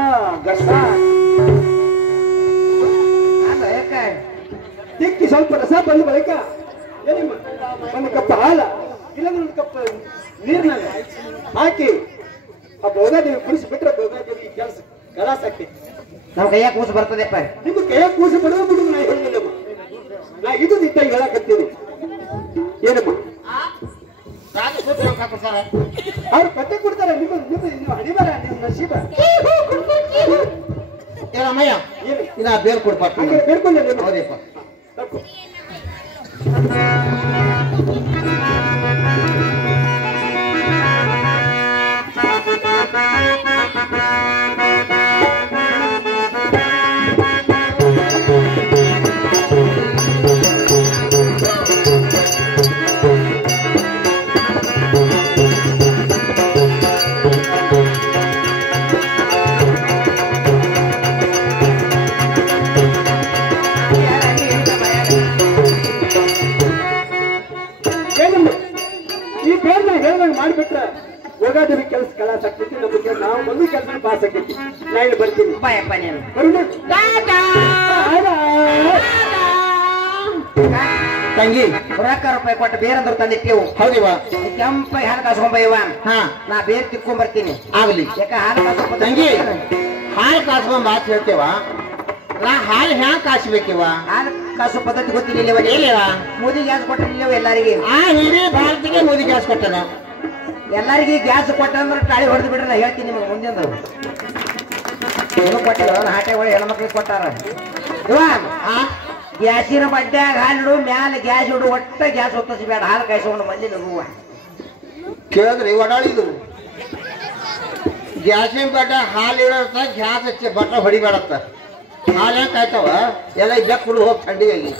ತಿಕ್ಕಿ ಸ್ವಲ್ಪ ರಸ ಬಂದ ಬಳಿಕ ಏನಿಮ್ಮ ಒಂದು ಕಪ್ ಹಾಲ ಇಲ್ಲಂದ್ರೆ ಒಂದು ಕಪ್ ನೀರಿನಾಗ ಹಾಕಿ ಆ ಭೋಗಾದೇವಿ ಕುಡಿಸಿ ಬಿಟ್ರೆ ಭೋಗಾದೇವಿ ಕೆಲಸ ಕಲಾಸ ಆಗ್ತೈತಿ ನಮ್ ಕೈಯಾಗ ಕೂಸು ಬರ್ತದೆಪ್ಪ ನಿಮ್ಮ ಕೈಯಾಗ ಕೂಸು ಬಿಡುವ ಬಿಡುದು ನಾ ಹೇಳಿಲ್ಲಮ್ಮ ನಾ ಇದು ಇದ್ದಂಗೆ ಹೇಳಕತ್ತೀನಿ ಏನಮ್ಮ ಅವ್ರು ಕತ್ತೆ ಕೊಡ್ತಾರೆ ನೀವು ಹಣಿಬಾರ ನಿಮ್ಮ ನಸೀಬ ರಾಮಯ್ಯ ಇನ್ನ ಬೇರೆ ಕೊಡ್ಪಾಕ ಬೇಡ್ಕೊಂಡೆ ಹೌದಪ್ಪ ತಪ್ಪು ಮಾಡಿಬಿಟ್ರೆ ಭೋಗಾದೇವಿ ಕೆಲಸ ಕಲಾಸ ಆಗ್ತೈತಿ ನಮಗೆ ನಾವು ಒಂದು ಕೆಲಸ ಪಾಸ್ ಆಗ್ತೈತಿ ನಾ ಇಲ್ಲಿ ಬರ್ತೀನಿ ಬಾಯಪ್ಪ ನೀನು ತಂಗಿ ರೊಕ್ಕ ರೂಪಾಯಿ ಕೊಟ್ಟು ಬೇರೆಂದ್ರು ತಂದಿಟ್ಟೆವು ಹೌದಿವ ಕೆಂಪ ಹಾಲು ಕಾಸ್ಕೊಂಬಯ್ಯವ ಹಾ ನಾ ಬೇರೆ ತಿಕ್ಕೊಂಡ್ ಬರ್ತೀನಿ ಆಗ್ಲಿ ಯಾಕ ಹಾಲು ಕಾಸ್ಕೊಂಡ್ ತಂಗಿ ಹಾಲು ಕಾಸ್ಕೊಂಡ್ ಮಾತು ಹೇಳ್ತೇವ ನಾ ಹಾಲು ಹ್ಯಾಂಗ ಕಾಸ್ಬೇಕಿವ ಹಾಲು ಕಾಸು ಪದ್ಧತಿ ಗೊತ್ತಿಲ್ಲ ಏನಿವ ಮೋದಿ ಗ್ಯಾಸ್ ಕೊಟ್ಟಿಲ್ಲ ಎಲ್ಲರಿಗೆ ಆ ಇಡೀ ಭಾರತಕ್ಕೆ ಮೋದಿ ಗ್ಯಾಸ್ ಕೊಟ್ಟನ ಎಲ್ಲರಿಗೆ ಗ್ಯಾಸ್ ಕೊಟ್ಟಂದ್ರೆ ಟಾಳಿ ಹೊಡೆದು ಬಿಡ್ರಿ ನಾ ಹೇಳ್ತೀನಿ ನಿಮಗೆ ಮುಂದಿನ ಏನು ಕೊಟ್ಟಿಲ್ಲ ಹಾಟೆ ಒಳ್ಳೆ ಹೆಣ್ಮಕ್ಳಿಗೆ ಕೊಟ್ಟಾರ ಗ್ಯಾಸಿನ ಬಡ್ಡ್ಯಾಗ ಹಾಲಿಡು ಮ್ಯಾಲ ಗ್ಯಾಸ್ ಇಡು ಒಟ್ಟ ಗ್ಯಾಸ್ ಹೊತ್ತಿಸಿ ಬೇಡ ಹಾಲು ಕಾಯಿಸ್ಕೊಂಡು ಬಂದಿಲ್ಲ ಹೂವ ಕೇಳಿದ್ರಿ ಒಡಾಳಿದ್ರು ಗ್ಯಾಸಿನ ಬಡ್ಡ ಹಾಲು ಇಡತ್ತ ಗ್ಯಾಸ್ ಹಚ್ಚಿ ಬಟ್ಟ ಹೊಡಿಬೇಡತ್ತ ಹಾಲು ಹೆಂಗ್ ಕಾಯ್ತಾವ ಎಲ್ಲ ಬೆಕ್ಕ ಹುಡು ಹೋಗಿ ಥಂಡಿಯಾಗಿ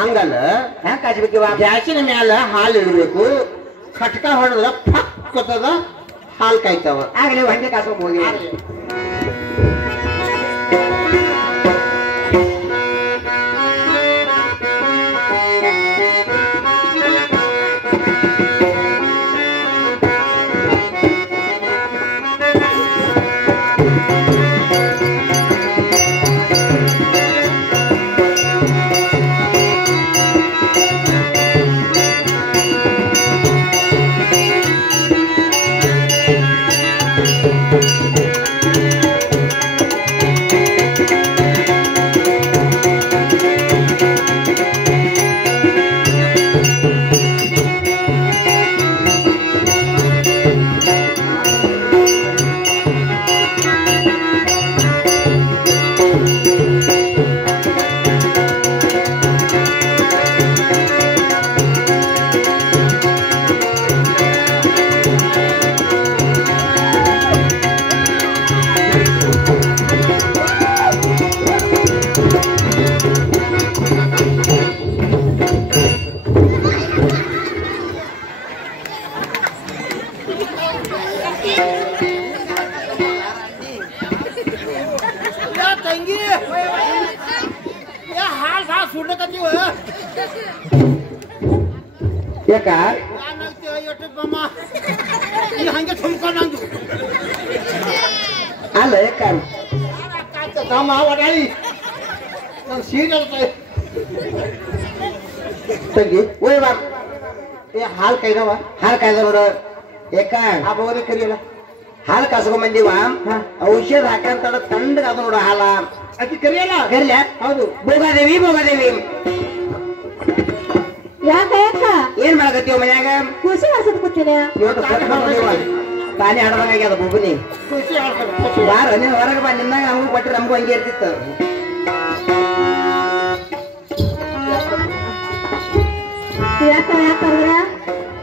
ಹಂಗಲ್ಲ ಹೆಂಗ್ ಕಾಯ್ಸ್ಬೇಕಿವ ಗ್ಯಾಸಿನ ಮ್ಯಾಲ ಹಾಲು ಇಡಬೇಕು ಖಟ್ಕ ಹೊಡೆದ್ರ ಫಕ್ಕದ ಹಾಲು ಕಾಯ್ತಾವ ಆಗಲಿ ಹಂಗೆ ಕಾಸ್ಕೊಂಡ್ ಹೋಗಿ ತಂಗಿ ಹಾಲು ಸುಡ್ಲಕತ್ತೀವ ಯಾಕ ಹಂಗೆ ತುಂಬ್ಕೊಂಡಂದು ಅಲ್ಲ ಯಾಕ ತಮ್ಮ ಒಡಾಳಿ ನಾನು ಸೀರಿಯಲ್ ತಂಗಿ ಓಯ್ ಬಾ ಹಾಲು ಕೈದವ ಹಾಲು ಕಾಯ್ದ ನೋಡು ಯಾಕ ಆ ಬೋರಿ ಕರಿಯಲ್ಲ ಹಾಲು ಕಾಸ್ಕೊಂಡ್ ಬಂದೀವ ಔಷಧ ಹಾಕಂತ ತಂಡಗ ಅದು ನೋಡು ಹಾಲ ಅಕ್ಕಿ ಕರಿಯಲ್ಲ ಕರಿಲ ಹೌದು ಭೋಗಾದೇವಿ ಭೋಗಾದೇವಿ ಯಾಕ ಯಾಕ ಏನ್ ಮಾಡಕತ್ತೀವ ಮನ್ಯಾಗ ಖುಷಿ ಅನ್ಸದ್ ಕೂತೀನಿ ಇವತ್ತು ತಾನೇ ಹಾಡ್ದಂಗಾಗ್ಯದ ಬೊಬ್ಬನಿ ಖುಷಿ ಆಡ್ತಾರೆ ಖುಷಿ ಬಾರ ನೀನ್ ಹೊರಗೆ ಬಾ ನಿನ್ನಾಗ ನಮಗೂ ಕೊಟ್ಟರೆ ನಮಗೂ ಹಂಗೆ ಇರ್ತಿತ್ತು ಯಾಕ ಯಾಕಂದ್ರ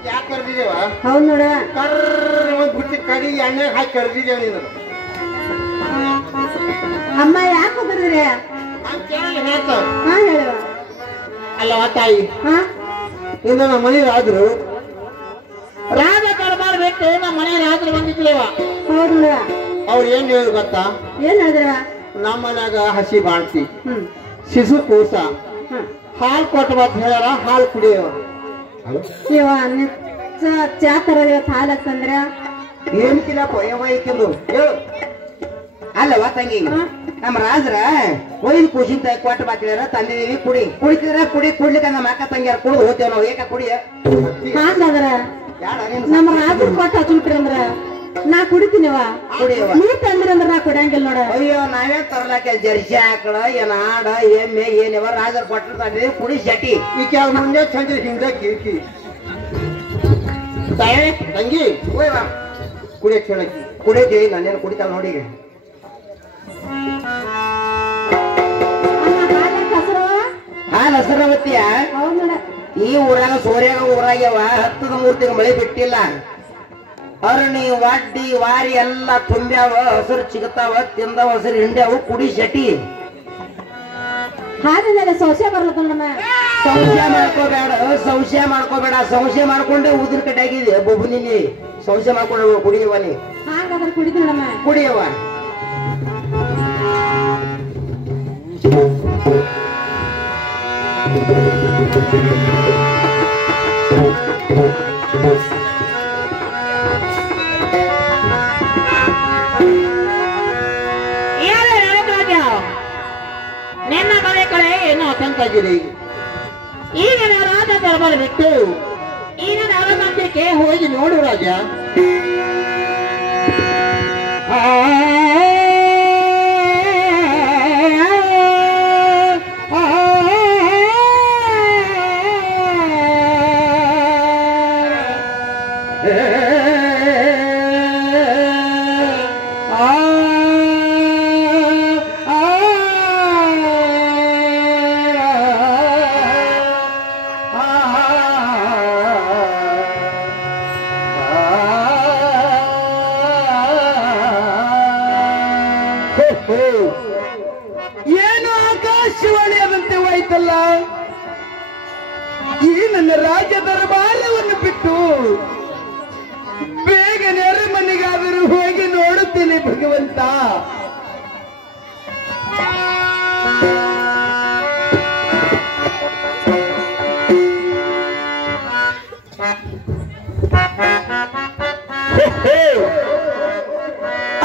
ಯಾಕೆ ಕರೆದಿದ್ದೇವ ಹೌದ್ ನೋಡ ಕರ್ರ ಬಿಟ್ಟು ಕಡಿ ಎಣ್ಣೆ ಹಾಕಿ ಕರೆದಿದ್ದೇವ ನೀನು ಅಮ್ಮ ಯಾಕ ಬರ್ದ್ರಿ ಅಂತ ಹೇಳ್ತಾವ ಹಾ ಹೇಳುವ ಅಲ್ಲವ ತಾಯಿ ಹಾ ಇಂದ ನಮ್ಮ ಮನೆ ರಾಜರು ರಾಜ ದರ್ಬಾರ್ ಬಿಟ್ಟು ನಮ್ಮ ಮನೆ ರಾಜರು ಬಂದಿದ್ಲೇವ ಹೌದ್ ನೋಡ ಅವ್ರು ಏನ್ ಹೇಳಿ ಗೊತ್ತಾ ಏನ್ ಹೇಳಿದ್ರ ನಮ್ಮ ಮನ್ಯಾಗ ಹಸಿ ಬಾಣ್ತಿ ಹ್ಮ್ ಶಿಶು ಕೂಸ ಹ್ಮ್ ಹಾಲು ಕೊಟ್ಟು ಬಂತ ಹೇಳ್ಯಾರ ಹಾಲು ಕುಡಿಯೋ ಇವ ಚಾ ತರ ಇವತ್ತು ಹಾಲು ಹತ್ತಂದ್ರ ಏನ್ ಕಿಲಪ್ಪ ಯವ್ವ ಈಕಿಂದು ಹೇಳು ಅಲ್ಲವಾ ತಂಗಿ ನಮ್ಮ ರಾಜ್ರ ಒಯ್ದು ಖುಷಿಂತ ಕೊಟ್ಟು ಬಾಕಿದಾರ ತಂದಿದೀವಿ ಕುಡಿ ಕುಡಿತಿದ್ರ ಕುಡಿ ಕುಡ್ಲಿಕ್ಕ ನಮ್ಮ ಅಕ್ಕ ತಂಗಿಯಾರ ಕುಡಿದು ಹೋಗ್ತೇವ ನಾವು ಏಕ ಕುಡಿಯ ಹಾಂಗದ್ರ ಯಾಡ ನೀನ್ ನಮ್ಮ ರಾಜರು ಕೊಟ್ಟು ಹಚ್ಬಿಟ್ರಂದ್ರ ನಾ ಕುಡಿತೀನಿವ ಕುಡಿಯವ ನೀ ತಂದ್ರಂದ್ರ ನಾ ಕುಡಿಯಂಗಿಲ್ಲ ನೋಡ ಅಯ್ಯೋ ನಾವೇ ತರ್ಲಾಕ ಜರ್ಸಿ ಆಕಳ ಏನ್ ಆಡ ಎಮ್ಮೆ ಏನಿವ ರಾಜರ್ ಕೊಟ್ಟು ತಂದಿದೀವಿ ಕುಡಿ ಜಟಿ ಈಕೆ ಅವ್ರ ಮುಂದೆ ಚಂದ್ರ ಹಿಂದೆ ಕಿರ್ಕಿ ತಾಯಿ ತಂಗಿ ಓಯ್ ಬಾ ಕುಡಿಯಕ್ ಹೇಳಕ್ಕಿ ಕುಡಿತೀವಿ ನಾನೇನು ಕುಡಿತಾಳ ನೋಡಿ ಈಗ. ಹಾಲು ಹಸರವತ್ತಿಯ ಹೌದ್ ನೋಡ ಈ ಊರಾಗ ಸೋರ್ಯಾಗ ಊರಾಗ್ಯವ 10 ಮೂರ್ತಿಗೆ ಮಳೆ ಬಿಟ್ಟಿಲ್ಲ ಅರಣಿ ವಾಡ್ಡಿ ವಾರಿ ಎಲ್ಲ ತುಂಬ್ಯಾವ ಹಸಿರು ಚಿಗತಾವ ತಿಂದವ ಹಸಿರು ಹಿಂಡ್ಯಾವ ಕುಡಿ ಶಟಿ ಹಾದಿನಲ್ಲಿ ಸೊಸೆ ಬರ್ಲತ್ತ ನೋಡಮ್ಮ ಸಂಶಯ ಮಾಡ್ಕೋಬೇಡ ಸಂಶಯ ಮಾಡ್ಕೊಂಡೆ ಉದ್ರ ಕಟ್ಟಾಗಿದೆ ಬೊಬ್ಬನಿನಿ ಸಂಶಯ ಮಾಡ್ಕೊಂಡು ಕುಡಿಯವ ನೀ ಹಾಗಾದ್ರೆ ಕುಡಿತು ನೋಡಮ್ಮ ಕುಡಿಯವ ನಿನ್ನ ಮನೆ ಕಡೆ ಏನೋ ಆತಂಕ ಆಗಿದೆ ಈಗ ನಾವು ರಾಜ ದರ್ಬಾರ್ ಬಿಟ್ಟು ಈಗ ನವನಂಬಿಕೆ ಹೋಗಿ ನೋಡು ರಾಜ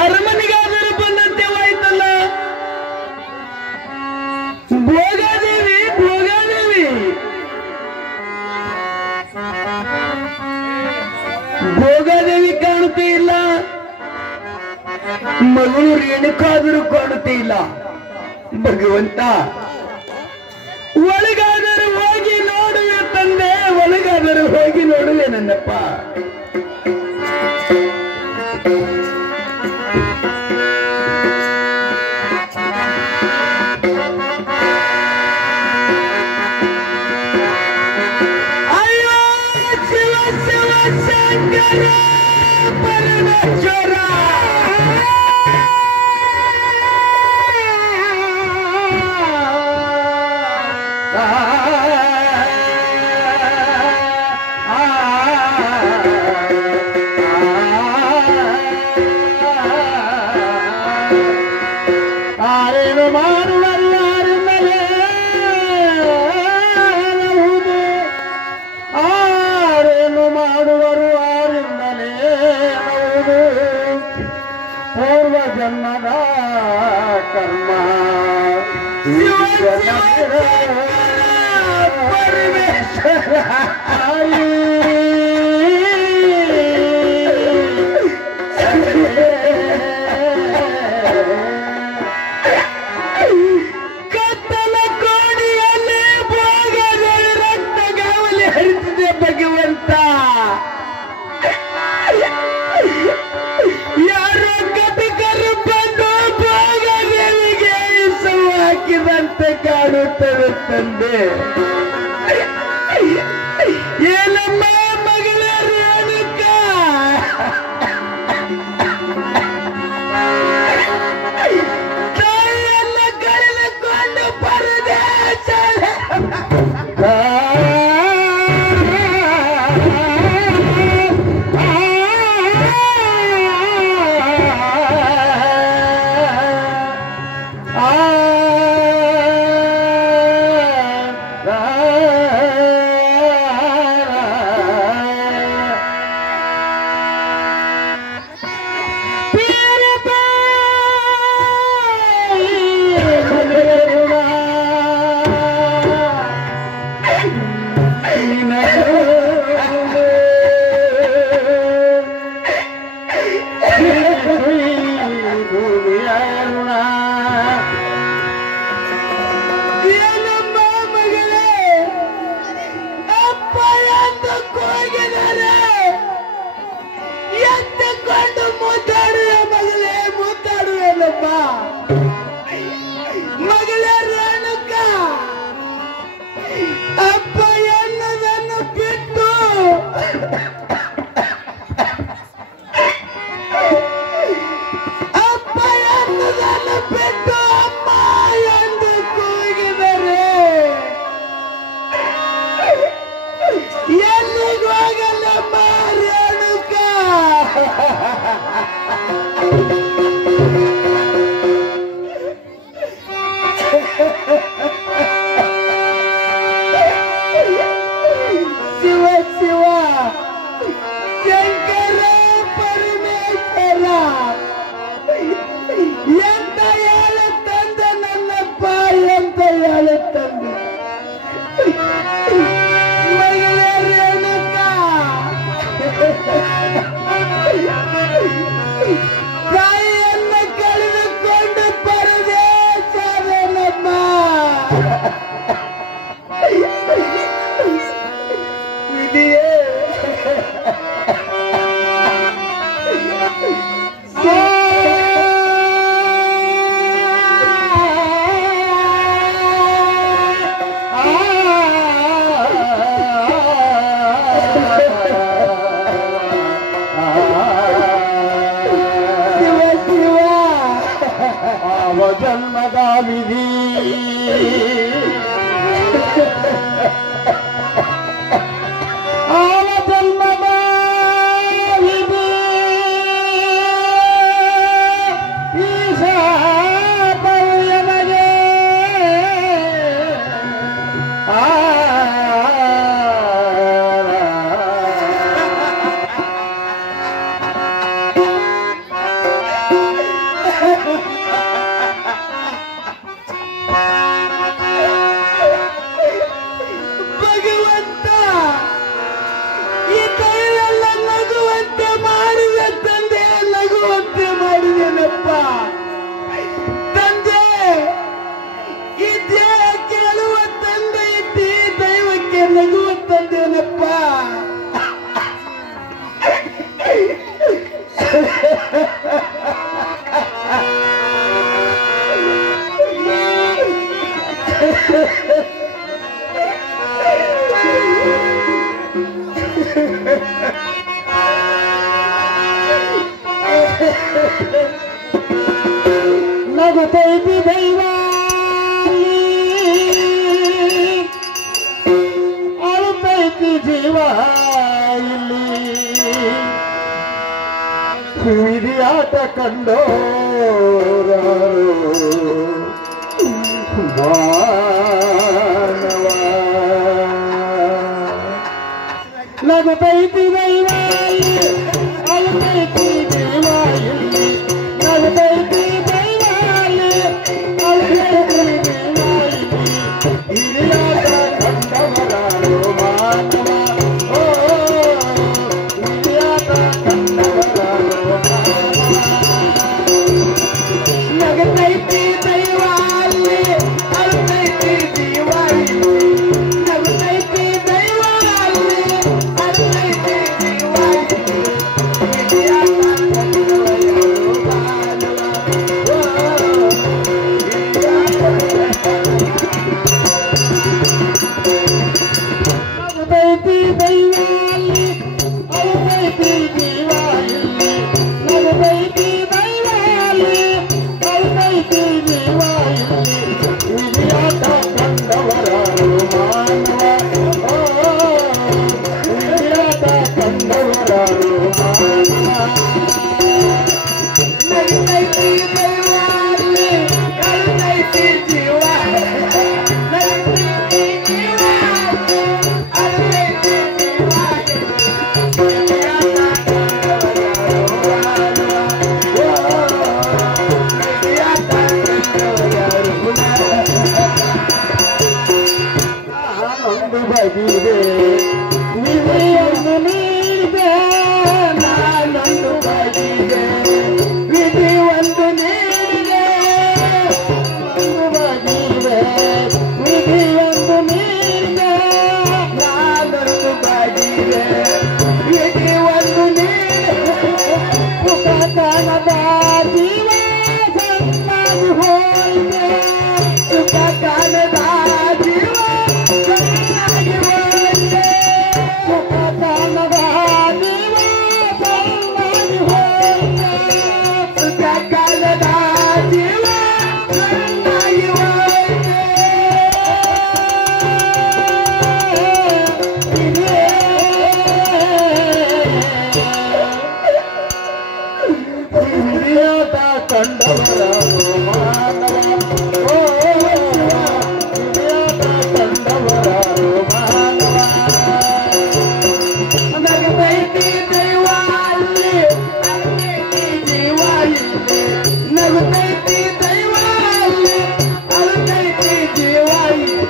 ಅರಮನೆಗಾದರೂ ಬಂದಂತೆ ವಾಯ್ತಲ್ಲ. ಭೋಗಾದೇವಿ ಭೋಗಾದೇವಿ ಭೋಗಾದೇವಿ ಕಾಣುತ್ತೇ ಇಲ್ಲ, ಮಗಳು ರೇಣುಕಾದರೂ ಕಾಣುತ್ತೇ ಇಲ್ಲ. ಭಗವಂತ, ಒಳಗಾದರೂ ಹೋಗಿ ನೋಡುವೆ ತಂದೆ, ಒಳಗಾದರೂ ಹೋಗಿ ನೋಡುವೆ ನನ್ನಪ್ಪ. ಅಯ್ಯೋ ಶಿವ ಶಿವ ಶಂಕರ ಪರಮೇಶ್ವರ, ಆರೇನು ಮಾಡುವಲ್ಲಾರಿಂದಲೇ ನಹುದು, ಆರೇನು ಮಾಡುವರು ಆರಿಂದಲೇ ನಹುದು, ಪೂರ್ವ ಜನ್ಮದ ಕರ್ಮ ಪರಮೇಶ್ವರ. ಕತ್ತಲ ಕೋಣೆಯಲ್ಲಿ ಭೋಗದ ರಕ್ತಗಾವಲಿ ಹರಿದಿದೆ ಭಗವಂತ. ಯಾರೋ ಕಪಿಕರು ಬಂದು ಭೋಗದೇವಿಗೆ ಇಸು ಹಾಕಿದಂತೆ ಕಾಣುತ್ತವೆ ತಂದೆ. ಏನಮ್ಮ ಮಗಳ ರೇಣುಕಾ, ತಾಯಿಯನ್ನ ಕಳೆದುಕೊಂಡು ಪರದೇಶ ಎತ್ತುಕೊಂಡು ಮುದ್ದಾಡುವ ಮಗಳೇ, ಮುದ್ದಾಡುವೇನಪ್ಪ ಮಗಳೇ ರೇಣುಕಾ. ಅಪ್ಪ ಎನ್ನುವುದನ್ನು ಬಿಟ್ಟು ಅಪ್ಪ ಎನ್ನುವುದನ್ನು ಬಿಟ್ಟು ಅಮ್ಮ ಎಂದು ಕೂಗಿದರೆ ಎಲ್ಲಿಗೂ ಹೋಗಲ್ಲಮ್ಮ ರೇಣುಕಾ. ಶಿವ ಶಿವ ಶಂಕರ ಪರಮೇಶ್ವರ, ಎಂತ ಹೇಳುತ್ತಂದೆ ನನ್ನಪ್ಪ, ಎಂತ ಹೇಳುತ್ತಂದೆ ಮಗಳೇ ರೇಣುಕಾ. ತಾಯಿಯನ್ನು ಕಳೆದುಕೊಂಡು ಪರದೇಶದ ನಮ್ಮ ವಿಧಿಯೇ. ಶಿವ ಶಿವ ಜನ್ಮದ ವಿಧಿ, ಜನ್ಮದ ವಿಧಿ ಈಶಾಪರ್ಯಮಗೆ ನಗುತ್ತೈತಿ ದೈವ ಅಳುತ್ತೈತಿ ಜೀವ ಇಲ್ಲಿ ವಿಧಿಯಾಟ ಕಂಡೋರಾರು ಮಾನವ ನಗುತ್ತೈತಿ ದೈವ ಅಳುತ್ತೈತಿ ಜೀವ ಇಲ್ಲಿ ನಗುತ್ತೈತಿ ದೈವ ಅಳುತ್ತೈತಿ ಜೀವ ಇಲ್ಲಿ ವಿಧಿಯಾಟ ಕಂಡವರಾರು ಮಾನವ ಓ ವಿಧಿಯಾಟ ಕಂಡವರಾರು ನಗುತ್ತೈತಿ ದೈವ ಅಲ್ಲಿ ಅಳುತ್ತೈತಿ ಜೀವ ಇಲ್ಲಿ ನಗುತ್ತೈತಿ ದೈವ ಅಲ್ಲಿ ಅಳುತ್ತೈತಿ ಜೀವ ಇಲ್ಲಿ ವಿಧಿಯಾಟ ಕಂಡವರಾರು ಮಾನವ ಓ ನಗುತ್ತೈತಿ ದೈವ ಅಲ್ಲಿ ಅಳುತ್ತೈತಿ ಜೀವ ಇಲ್ಲಿ ನಗುತ್ತೈತಿ ದೈವ ಅಲ್ಲಿ ಅಳುತ್ತೈತಿ ಜೀವ ಇಲ್ಲಿ ವಿಧಿಯಾಟ ಕಂಡವರಾರು ಮಾನವ ಓ ವಿಧಿಯಾಟ ಕಂಡವರಾರು ಮಾನವ ನಗುತ್ತೈತಿ ದೈವ ಅಲ್ಲಿ ಅಳುತ್ತೈತಿ ಜೀವ ನಗುತ್ತೈತಿ ಜೀವ ಅಳುತ್ತೈತಿ ಜೀವ ಒಂದು ಬಗಿದೆ ವಿಧಿಯನ್ನು ನೀಡಿದೆ ನಾನೊಂದು ಬಗಿದೆ ವಿಧಿ ಒಂದು ನೀಡಿದೆ ಒಂದು ಬಗಿದೆ ವಿಧಿಯೊಂದು ನೀಡಿದೆ ನಾನೊಂದು ಬಗಿದೆ ವಿಧಿ ಒಂದು ನೀಡಿದೆ ಸುಖ ಕಾಣದ ಜೀವ ಸಣ್ಣಾಗಿ ಹೋಯಿತೆ ಸುಖ ಕಾಣದ ಜೀವ ಸಣ್ಣಾಗಿ ಹೋಯಿತೆ ಸುಖ ಕಾಣದ ಜೀವ ಸಣ್ಣಾಗಿ ಹೋಯಿತೆ ಸುಖ ಕಾಣದ ಜೀವ ಸಣ್ಣಾಗಿ ಹೋಯಿತೆ ವಿಧಿಯಾಟ ಕಂಡವರಾರು ಮಾನವ ಓ ವಿಧಿಯಾಟ ಕಂಡವರಾರು ಮಾನವ ನಗುತ್ತೈತಿ ದೈವ ಅಲ್ಲಿ ಅಳುತ್ತೈತಿ ಜೀವ ಇಲ್ಲಿ ನಗುತ್ತೈತಿ ದೈವ ಅಲ್ಲಿ ಅಳುತ್ತೈತಿ ಜೀವ ಇಲ್ಲಿ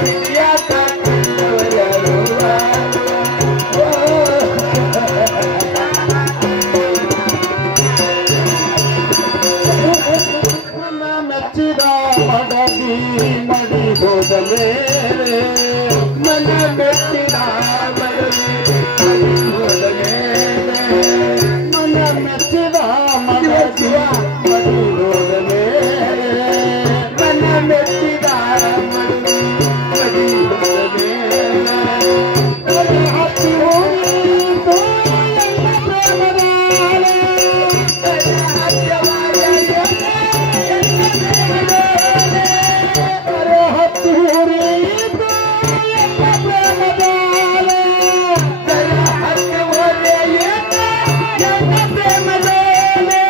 ವಿಧಿಯಾಟ ಕಂಡವರಾರು ಮಾನವ ಓ ನನ್ನ ಮೆಚ್ಚಿದ ಮಡಗಿ ಮಡಿ ಹೋದ ಮೇಲೆ ನನ್ನ ಮೆಚ್ಚಿದ ಮಡಗಿ ಮಡಿ ಹೋದ ಮೇಲೆ ನನ್ನ ಮೆಚ್ಚಿದ ಮಡಗಿ ಮಡಿ ಹೋದ ಮೇಲೆ ನನ್ನ ಮೆಚ್ಚಿದ ಮಡಗಿ ಮಡಿ ಹೋದ ಮೇಲೆ ತಲೆ ಹತ್ತಿ ಹೋಯಿತು ಎಲ್ಲ ಪ್ರೇಮದಾಳೆ ತಲೆ ಹತ್ತಿ ಹತ್ತೂರಿತು ಎಲ್ಲ ಪ್ರೇಮದಾಳೆ ತಲೆ ಹತ್ತಿ ಹೋಯಿತು ಎಲ್ಲ ಪ್ರೇಮದಾಳೆ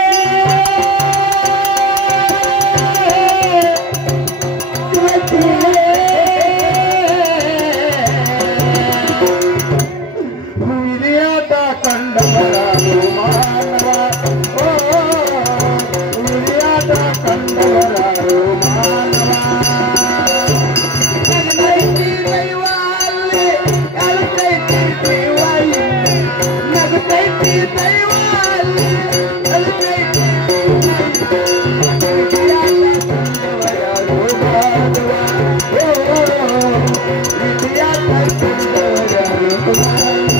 ವಿಧಿಯಾಟ ಕಂಡವರಾರು ಮಾನವ ಓ ವಿಧಿಯಾಟ ಕಂಡವರಾರು ಮಾನವ ನಗುತ್ತೈತಿ ದೈವ ಅಲ್ಲಿ ಅಳುತ್ತೈತಿ ಜೀವ ಇಲ್ಲಿ ನಗುತ್ತೈತಿ ದೈವ ಅಲ್ಲಿ ಅಳುತ್ತೈತಿ ವಿಧಿಯಾಟ ಕಂಡವರಾರು ಮಾನವ ಓ ವಿಧಿಯಾಟ ಕಂಡವರಾರು ಮಾನವ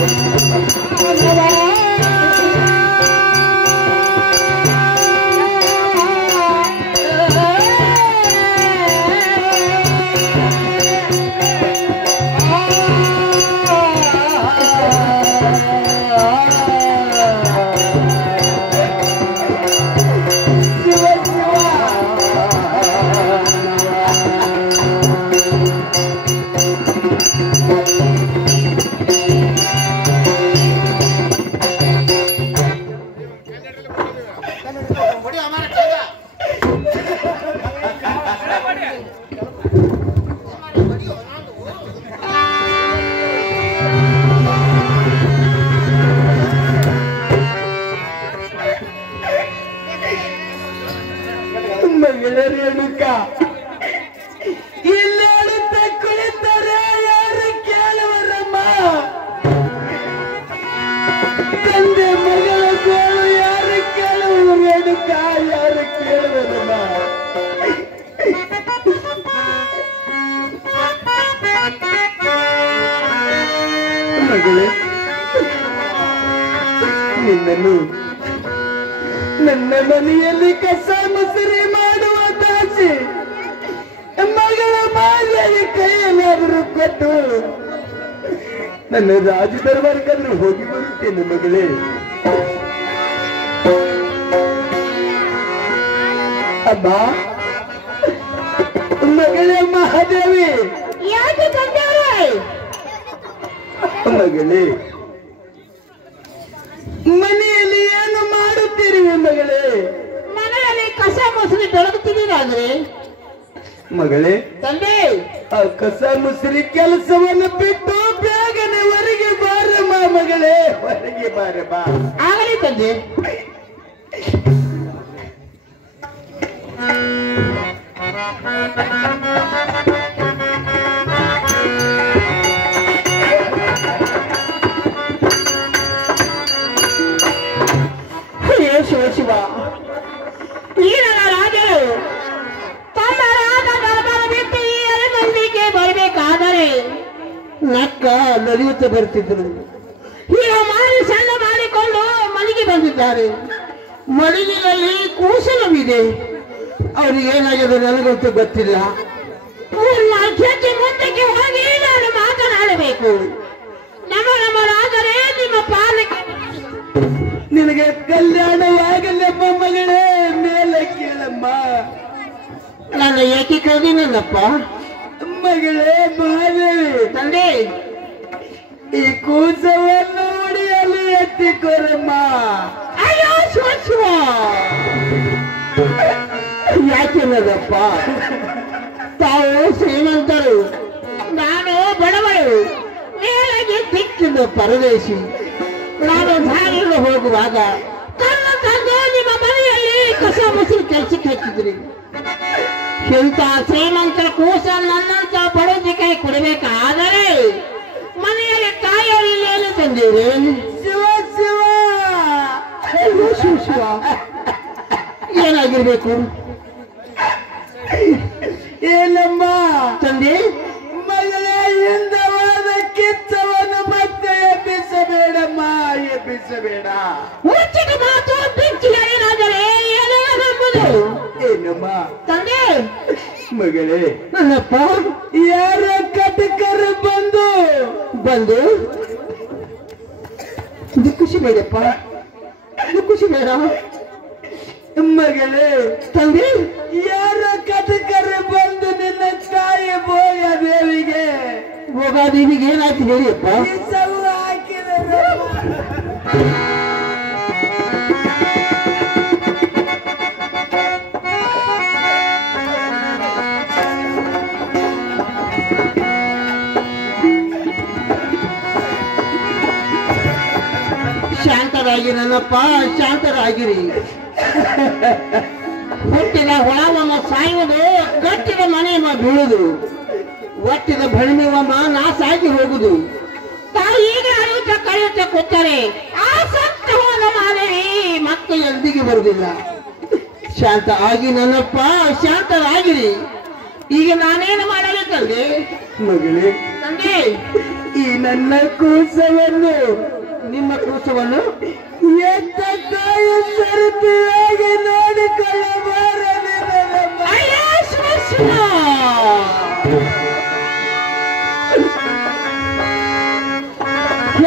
ತಂದೆ ಮಗಳ ಗೋಳು ಯಾರು ಕೇಳುವರು ರೇಣುಕ ಯಾರು ಕೇಳುವರಮ್ಮ ಮಗಳೇ ನಿನ್ನನ್ನು ನನ್ನ ಮನೆಯಲ್ಲಿ ಕಸ ಮುಸುರಿ ಮಾಡುವ ದಾಸಿ ಮಗಳ ಮಾಲೆಯಲ್ಲಿ ಕೈಯಲ್ಲಾದರೂ ಕೊಟ್ಟು ನನ್ನ ರಾಜ ದರ್ಬಾರ್ಗಾದ್ರೂ ಹೋಗಿ ಬರುತ್ತೇನೆ ಮಗಳೇ. ಅಮ್ಮ ಮಗಳೇ ಮಹಾದೇವಿ ಯಾಕೆ ತಂದೆಯವರೇ? ಮಗಳೇ ಮನೆಯಲ್ಲಿ ಏನು ಮಾಡುತ್ತೀರಿ ಮಗಳೇ? ಮನೆಯಲ್ಲಿ ಕಸ ಮೊಸರು ಬೆಳಗುತ್ತಿದ್ದೀರಾದ್ರೆ ಮಗಳೇ ತಂದೆ ಆ ಕಸ ಮುಸುರಿ ಕೆಲಸವನ್ನು ಬಿಟ್ಟು ಬೇಗನೆ ಹೊರಗೆ ಬಾರಮ್ಮ ಮಗಳೇ, ಹೊರಗೆ ಬಾರಮ್ಮ. ಆಗಲಿ ತಂದೆ. ಶಿವ ಶಿವ, ಈ ನನ್ನ ರಾಜರು ತಮ್ಮ ರಾಜ ದರ್ಬಾರ ಬಿಟ್ಟು ಈ ಅರಮನೆಗೆ ಬರಬೇಕಾದರೆ ನಕ್ಕ ನಡೆಯುತ್ತಾ ಬರ್ತಿದ್ರು. ಈಗ ಮಾಡಿ ಸಣ್ಣ ಮಾಡಿಕೊಂಡು ಮನೆಗೆ ಬಂದಿದ್ದಾರೆ. ಮಡಿಲಿನಲ್ಲಿ ಕೂಸಲವಿದೆ. ಅವ್ರಿಗೆ ಏನಾಗಿದೆ ನನಗಂತೂ ಗೊತ್ತಿಲ್ಲ. 3-4 ಹೆಜ್ಜೆ ಮುಂದಕ್ಕೆ ಹೋಗಿ ನಾನು ಮಾತನಾಡಬೇಕು. ನಮ್ಮ ರಾಜರೇ ನಿಮ್ಮ ಪಾಲಕ್ಕೆ ನಿನಗೆ ಕಲ್ಯಾಣವಾಗಲ್ಲಮ್ಮ ಮಗಳೇ, ಮೇಲೆ ಕೇಳಮ್ಮ. ನನ್ನ ಏಕೆ ಕರೆದಿನಲ್ಲಪ್ಪ ಮಗಳೇ ಮಹಾದೇವಿ, ತಂದೆ ಈ ಕೂಸವನ್ನು ಉಡಿಯಲ್ಲಿ ಎತ್ತಿಕೊರಮ್ಮ. ಅಯ್ಯೋ ಶಿವ ಶಿವ, ಯಾಕೆಲ್ಲದಪ್ಪ? ತಾವು ಶ್ರೀಮಂತರು, ನಾನು ಬಡವರು, ಮೇಲೆಗೆ ದಿಕ್ಕಿನ ಪರದೇಶಿ. ನಾನು ದಾರಿಯಲ್ಲಿ ಹೋಗುವಾಗ ಕಣ್ಣ ತಂದು ನಿಮ್ಮ ಮನೆಯಲ್ಲಿ ಕಸ ಮುಸುರು ಕೆಲಸಕ್ಕೆ ಹಾಕಿದ್ರಿ. ಇಂಥ ಶ್ರೀಮಂತರ ಕೂಸ ನನ್ನಂತ ಬಡವರಿಗೆ ಕೊಡಬೇಕಾದರೆ ಮನೆಯಲ್ಲಿ ತಾಯಿಯಲ್ಲಿ ಏನು ತಂದಿರಿ? ಶಿವ ಶಿವ, ಶಿವ ಶಿವ, ಏನಾಗಿರ್ಬೇಕು ಏನಮ್ಮ ತಂದೆ? ಮಗಳೇ, ಹಿಂದವಾದ ಕಿಚ್ಚವನ್ನು ಮತ್ತೆ ಎಬ್ಬಿಸಬೇಡಮ್ಮ, ಎಬ್ಬಿಸಬೇಡ. ಮುಚ್ಚಿದ ಮಾತು ಬಿಚ್ಚಿದ ಏನಾದರೆ ಏನಾಗಬಹುದು? ಏನಮ್ಮ ತಂದೆ? ಮಗಳೇ, ನನ್ನಪ್ಪ ಯಾರ ಕಟಕರು ಬಂದು ದುಃಖಿಸಿ ಬೇಡಪ್ಪ, ದುಃಖಿಸಿ ಬೇಡ. ಮಗಳೇ, ತಂದೆ ಯಾರ ಕಟಕರು ಬಂದು ನಿನ್ನ ತಾಯಿ ಭೋಗದೇವಿಗೆ ಭೋಗಾದೇವಿಗೆ ಏನಾಯ್ತು ಹೇಳಿಯಪ್ಪ? ವಿಷವು ಹಾಕಿದರು. ಶಾಂತರಾಗಿ ನನ್ನಪ್ಪ, ಶಾಂತರಾಗಿರಿ. ಹುಟ್ಟಿದ ಹೊಳವಮ್ಮ ಸಾಯುವುದು, ಕಟ್ಟಿದ ಮನೆಯಮ್ಮ ಬೀಳುದು, ಒಟ್ಟಿದ ಭಣಿಮೆಯಮ್ಮ ನಾಸಾಗಿ ಹೋಗುದು. ತಾವು ಈಗ ಕಳೆಯುತ್ತ ಕೂತಾರೆ. ಆ ಸತ್ತ ಹೋದ ಮಾನವಿ ಮತ್ತೆ ಎಂದಿಗೆ ಬರುವುದಿಲ್ಲ. ಶಾಂತ ಆಗಿ ನನ್ನಪ್ಪ, ಶಾಂತರಾಗಿರಿ. ಈಗ ನಾನೇನು ಮಾಡಬೇಕಂದ್ರೆ ಮಗಳೇ, ತಂದೆ, ಈ ನನ್ನ ಕೂಸವನ್ನು, ನಿಮ್ಮ ಕೂಸವನ್ನು ಎತ್ತ ತಾಯಿ ಸರತಿಯಾಗಿ ನೋಡಿಕೊಳ್ಳಬಾರದು. ಅಯ್ಯೋ ಶಿವ ಶಿವ,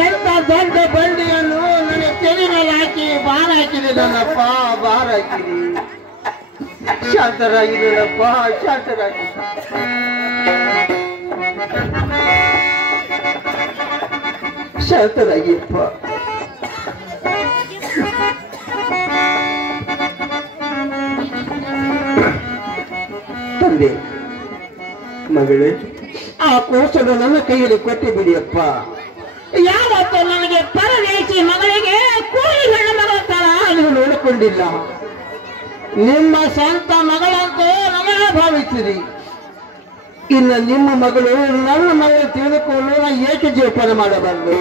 ಎಂತ ದೊಡ್ಡ ಬಂಡಿಯನ್ನು ನನ್ನ ತೆರೆ ಮೇಲೆ ಹಾಕಿ ಬಾರ ಹಾಕಿದೆ ನನ್ನಪ್ಪ, ಬಾರ ಹಾಕಿದೆ. ಶಾಂತರಾಗಿರಪ್ಪ, ಶಾಂತರಾಗಿ. ಶಾಂತರಾಗಿಪ್ಪ. ತಂದೆ, ಮಗಳೇ, ಆ ಕೋಸಲು ನನ್ನ ಕೈಯಲ್ಲಿ ಕೊಟ್ಟು ಬಿಡಿಯಪ್ಪ. ಯಾವತ್ತೂ ನನಗೆ ಪರದೇಶಿ ಮಗಳಿಗೆ ಕೂಲಿ ಹೆಣ್ಣು ಮಗಳ ತರ ನೀವು ನೋಡಿಕೊಂಡಿಲ್ಲ. ನಿಮ್ಮ ಸ್ವಂತ ಮಗಳಂತೂ ನಮಗೆ ಭಾವಿಸಿರಿ. ಇನ್ನು ನಿಮ್ಮ ಮಗಳು ನನ್ನ ಮಗಳು ತಿಳಿದುಕೊಂಡು ನಾನು ಏಕೆ ಜೋಪಾನ ಮಾಡಬಾರದು?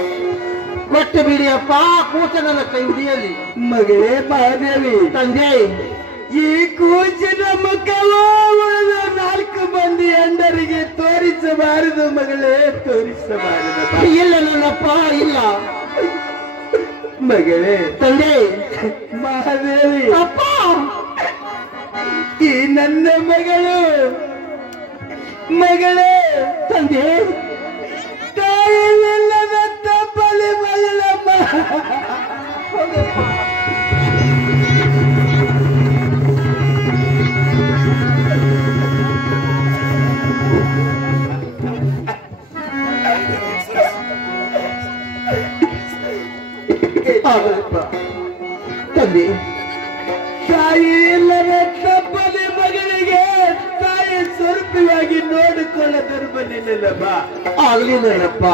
ಕೊಟ್ಟು ಬಿಡಿಯಪ್ಪ ಕೂಸ ನನ್ನ ಕೈ ಹಿಡಿಯಲಿ. ಮಗಳೇ ಮಹಾದೇವಿ, ತಂದೆ ಈ ಕೂಚಿನ ಮುಖವೋ ಉಳಿದ 4 ಮಂದಿ ಹೆಂಡರಿಗೆ ತೋರಿಸಬಾರದು ಮಗಳೇ, ತೋರಿಸಬಾರದು. ಇಲ್ಲ ನನ್ನಪ್ಪ ಇಲ್ಲ. ಮಗಳೇ ತಂದೆ ಮಹಾದೇವಿ, ಅಪ್ಪ ಈ ನನ್ನ ಮಗಳೇ ತಂದೆ ತಾಯಿಲ್ಲದ ತಪ್ಪಲಿ ಮಗಳಮ್ಮ. ತಂದೆ ತಾಯಿ ಇಲ್ಲದ ತಪ್ಪಲಿ ಮಗಳಿಗೆ ತಾಯಿ ಸ್ವರೂಪವಾಗಿ ನೋಡಿಕೊಳ್ಳ ಧರ್ಮ ನಿಲ್ಲಮ್ಮ. ಆಗಲಿ ನನ್ನಪ್ಪ.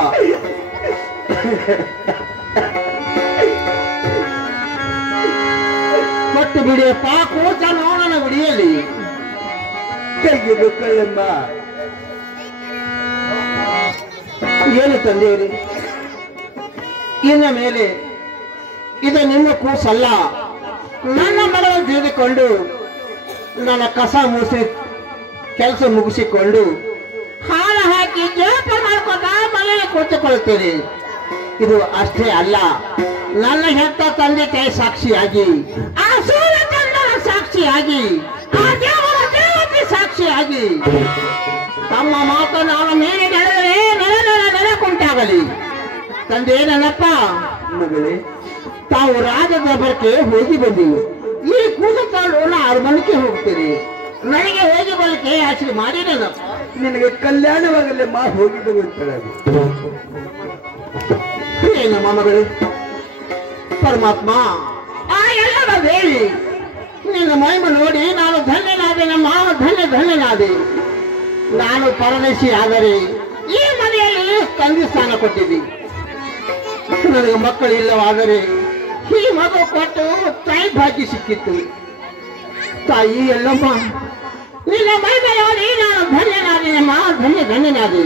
ಕೊಟ್ಟು ಬಿಡಿಯಪ್ಪ ಕೂಸ ನೋಡೋಣ ಬಿಡಿಯಲಿ. ತೆಗೆದುಕೊಳ್ಳಮ್ಮ. ಏನು ತಂದೆಯವರು, ಇನ್ನ ಮೇಲೆ ಇದು ನಿಮ್ಮ ಕೂಸಲ್ಲ. ನನ್ನ ಮಗಳನ್ನು ತಿಳಿದುಕೊಂಡು ನನ್ನ ಕಸ ಮುಗಿಸಿ ಕೆಲಸ ಮುಗಿಸಿಕೊಂಡು ಹಾಲು ಹಾಕಿ ಜೋಪ ಮಾಡ್ಕೊಂಡ ಮನೆಯಲ್ಲಿ ಕೂತುಕೊಳ್ಳುತ್ತೇನೆ. ಇದು ಅಷ್ಟೇ ಅಲ್ಲ, ನನ್ನ ಹೆತ್ತ ತಂದೆ ತಾಯಿ ಸಾಕ್ಷಿಯಾಗಿ, ಆ ಸೂರ್ಯಚಂದ್ರನ ಸಾಕ್ಷಿಯಾಗಿ, ಆ ದೇವರ ದೇವತೆ ಸಾಕ್ಷಿಯಾಗಿ ತಮ್ಮ ಮಾತು ನಾನು ಮೇಲೆ ನಡೆದರೆ ನೆನಕುಂಟಾಗಲಿ. ತಂದೆ ನನ್ನಪ್ಪ, ಮಗಳೇ ತಾವು ರಾಜ ದರ್ಬಾರಕ್ಕೆ ಹೋಗಿ ಬಂದೀವಿ. ಈ ಕೂಸು ಅರಮನೆಗೆ ಹೋಗ್ತೀರಿ. ನನಗೆ ಹೋಗಿ ಬರಲಿಕ್ಕೆ ಆಸೆ ಮಾಡಿ ನನ್ನಪ್ಪ. ನಿನಗೆ ಕಲ್ಯಾಣವಾಗಲೇ ಹೋಗಿ ಬರುತ್ತಾರೆ. ನಮ್ಮ ಮಗಳು ಪರಮಾತ್ಮ ಆ ಎಲ್ಲರ ಹೇಳಿ ನಿನ್ನ ಮಹಿಮೆ ನೋಡಿ ನಾನು ಧನ್ಯನಾದೆ. ನಮ್ಮ ಧನ್ಯನಾದೆ. ನಾನು ಪರದೇಶಿ ಆದರೆ ಈ ಮನೆಯಲ್ಲಿ ತಂದೆ ಸ್ಥಾನ ಕೊಟ್ಟಿದ್ದಿ. ನನಗೆ ಮಕ್ಕಳು ಇಲ್ಲವಾದರೆ ಈ ಮಗು ಕೊಟ್ಟು ತಾಯಿ ಭಾಗ್ಯ ಸಿಕ್ಕಿತ್ತು. ತಾಯಿ ಎಲ್ಲಮ್ಮ ನಿನ್ನ ಮಹಿಮೆ ನೋಡಿ ನಾನು ಧನ್ಯನಾದೆ. ನಮ್ಮ ಧನ್ಯನಾದೆ.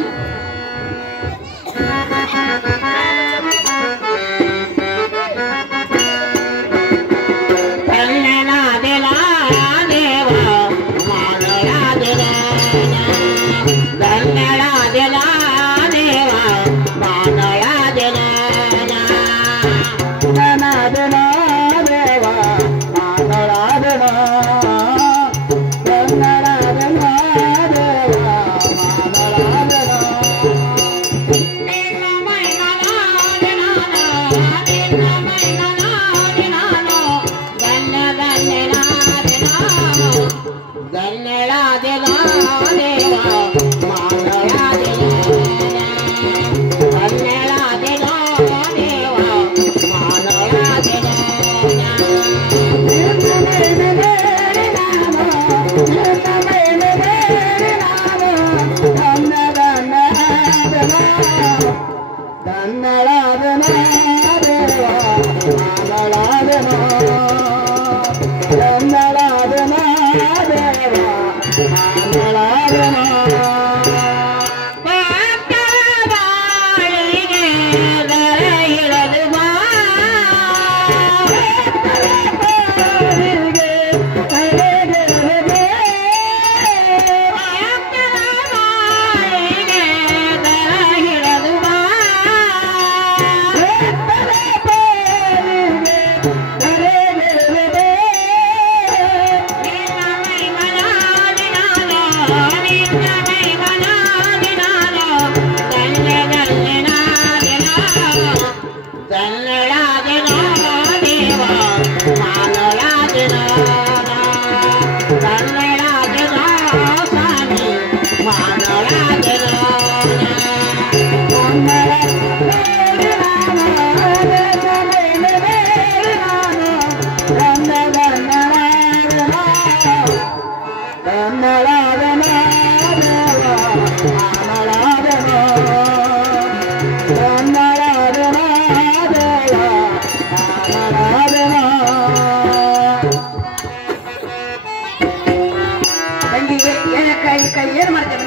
ಏನ್ ಮಾಡ್ತೇವೆ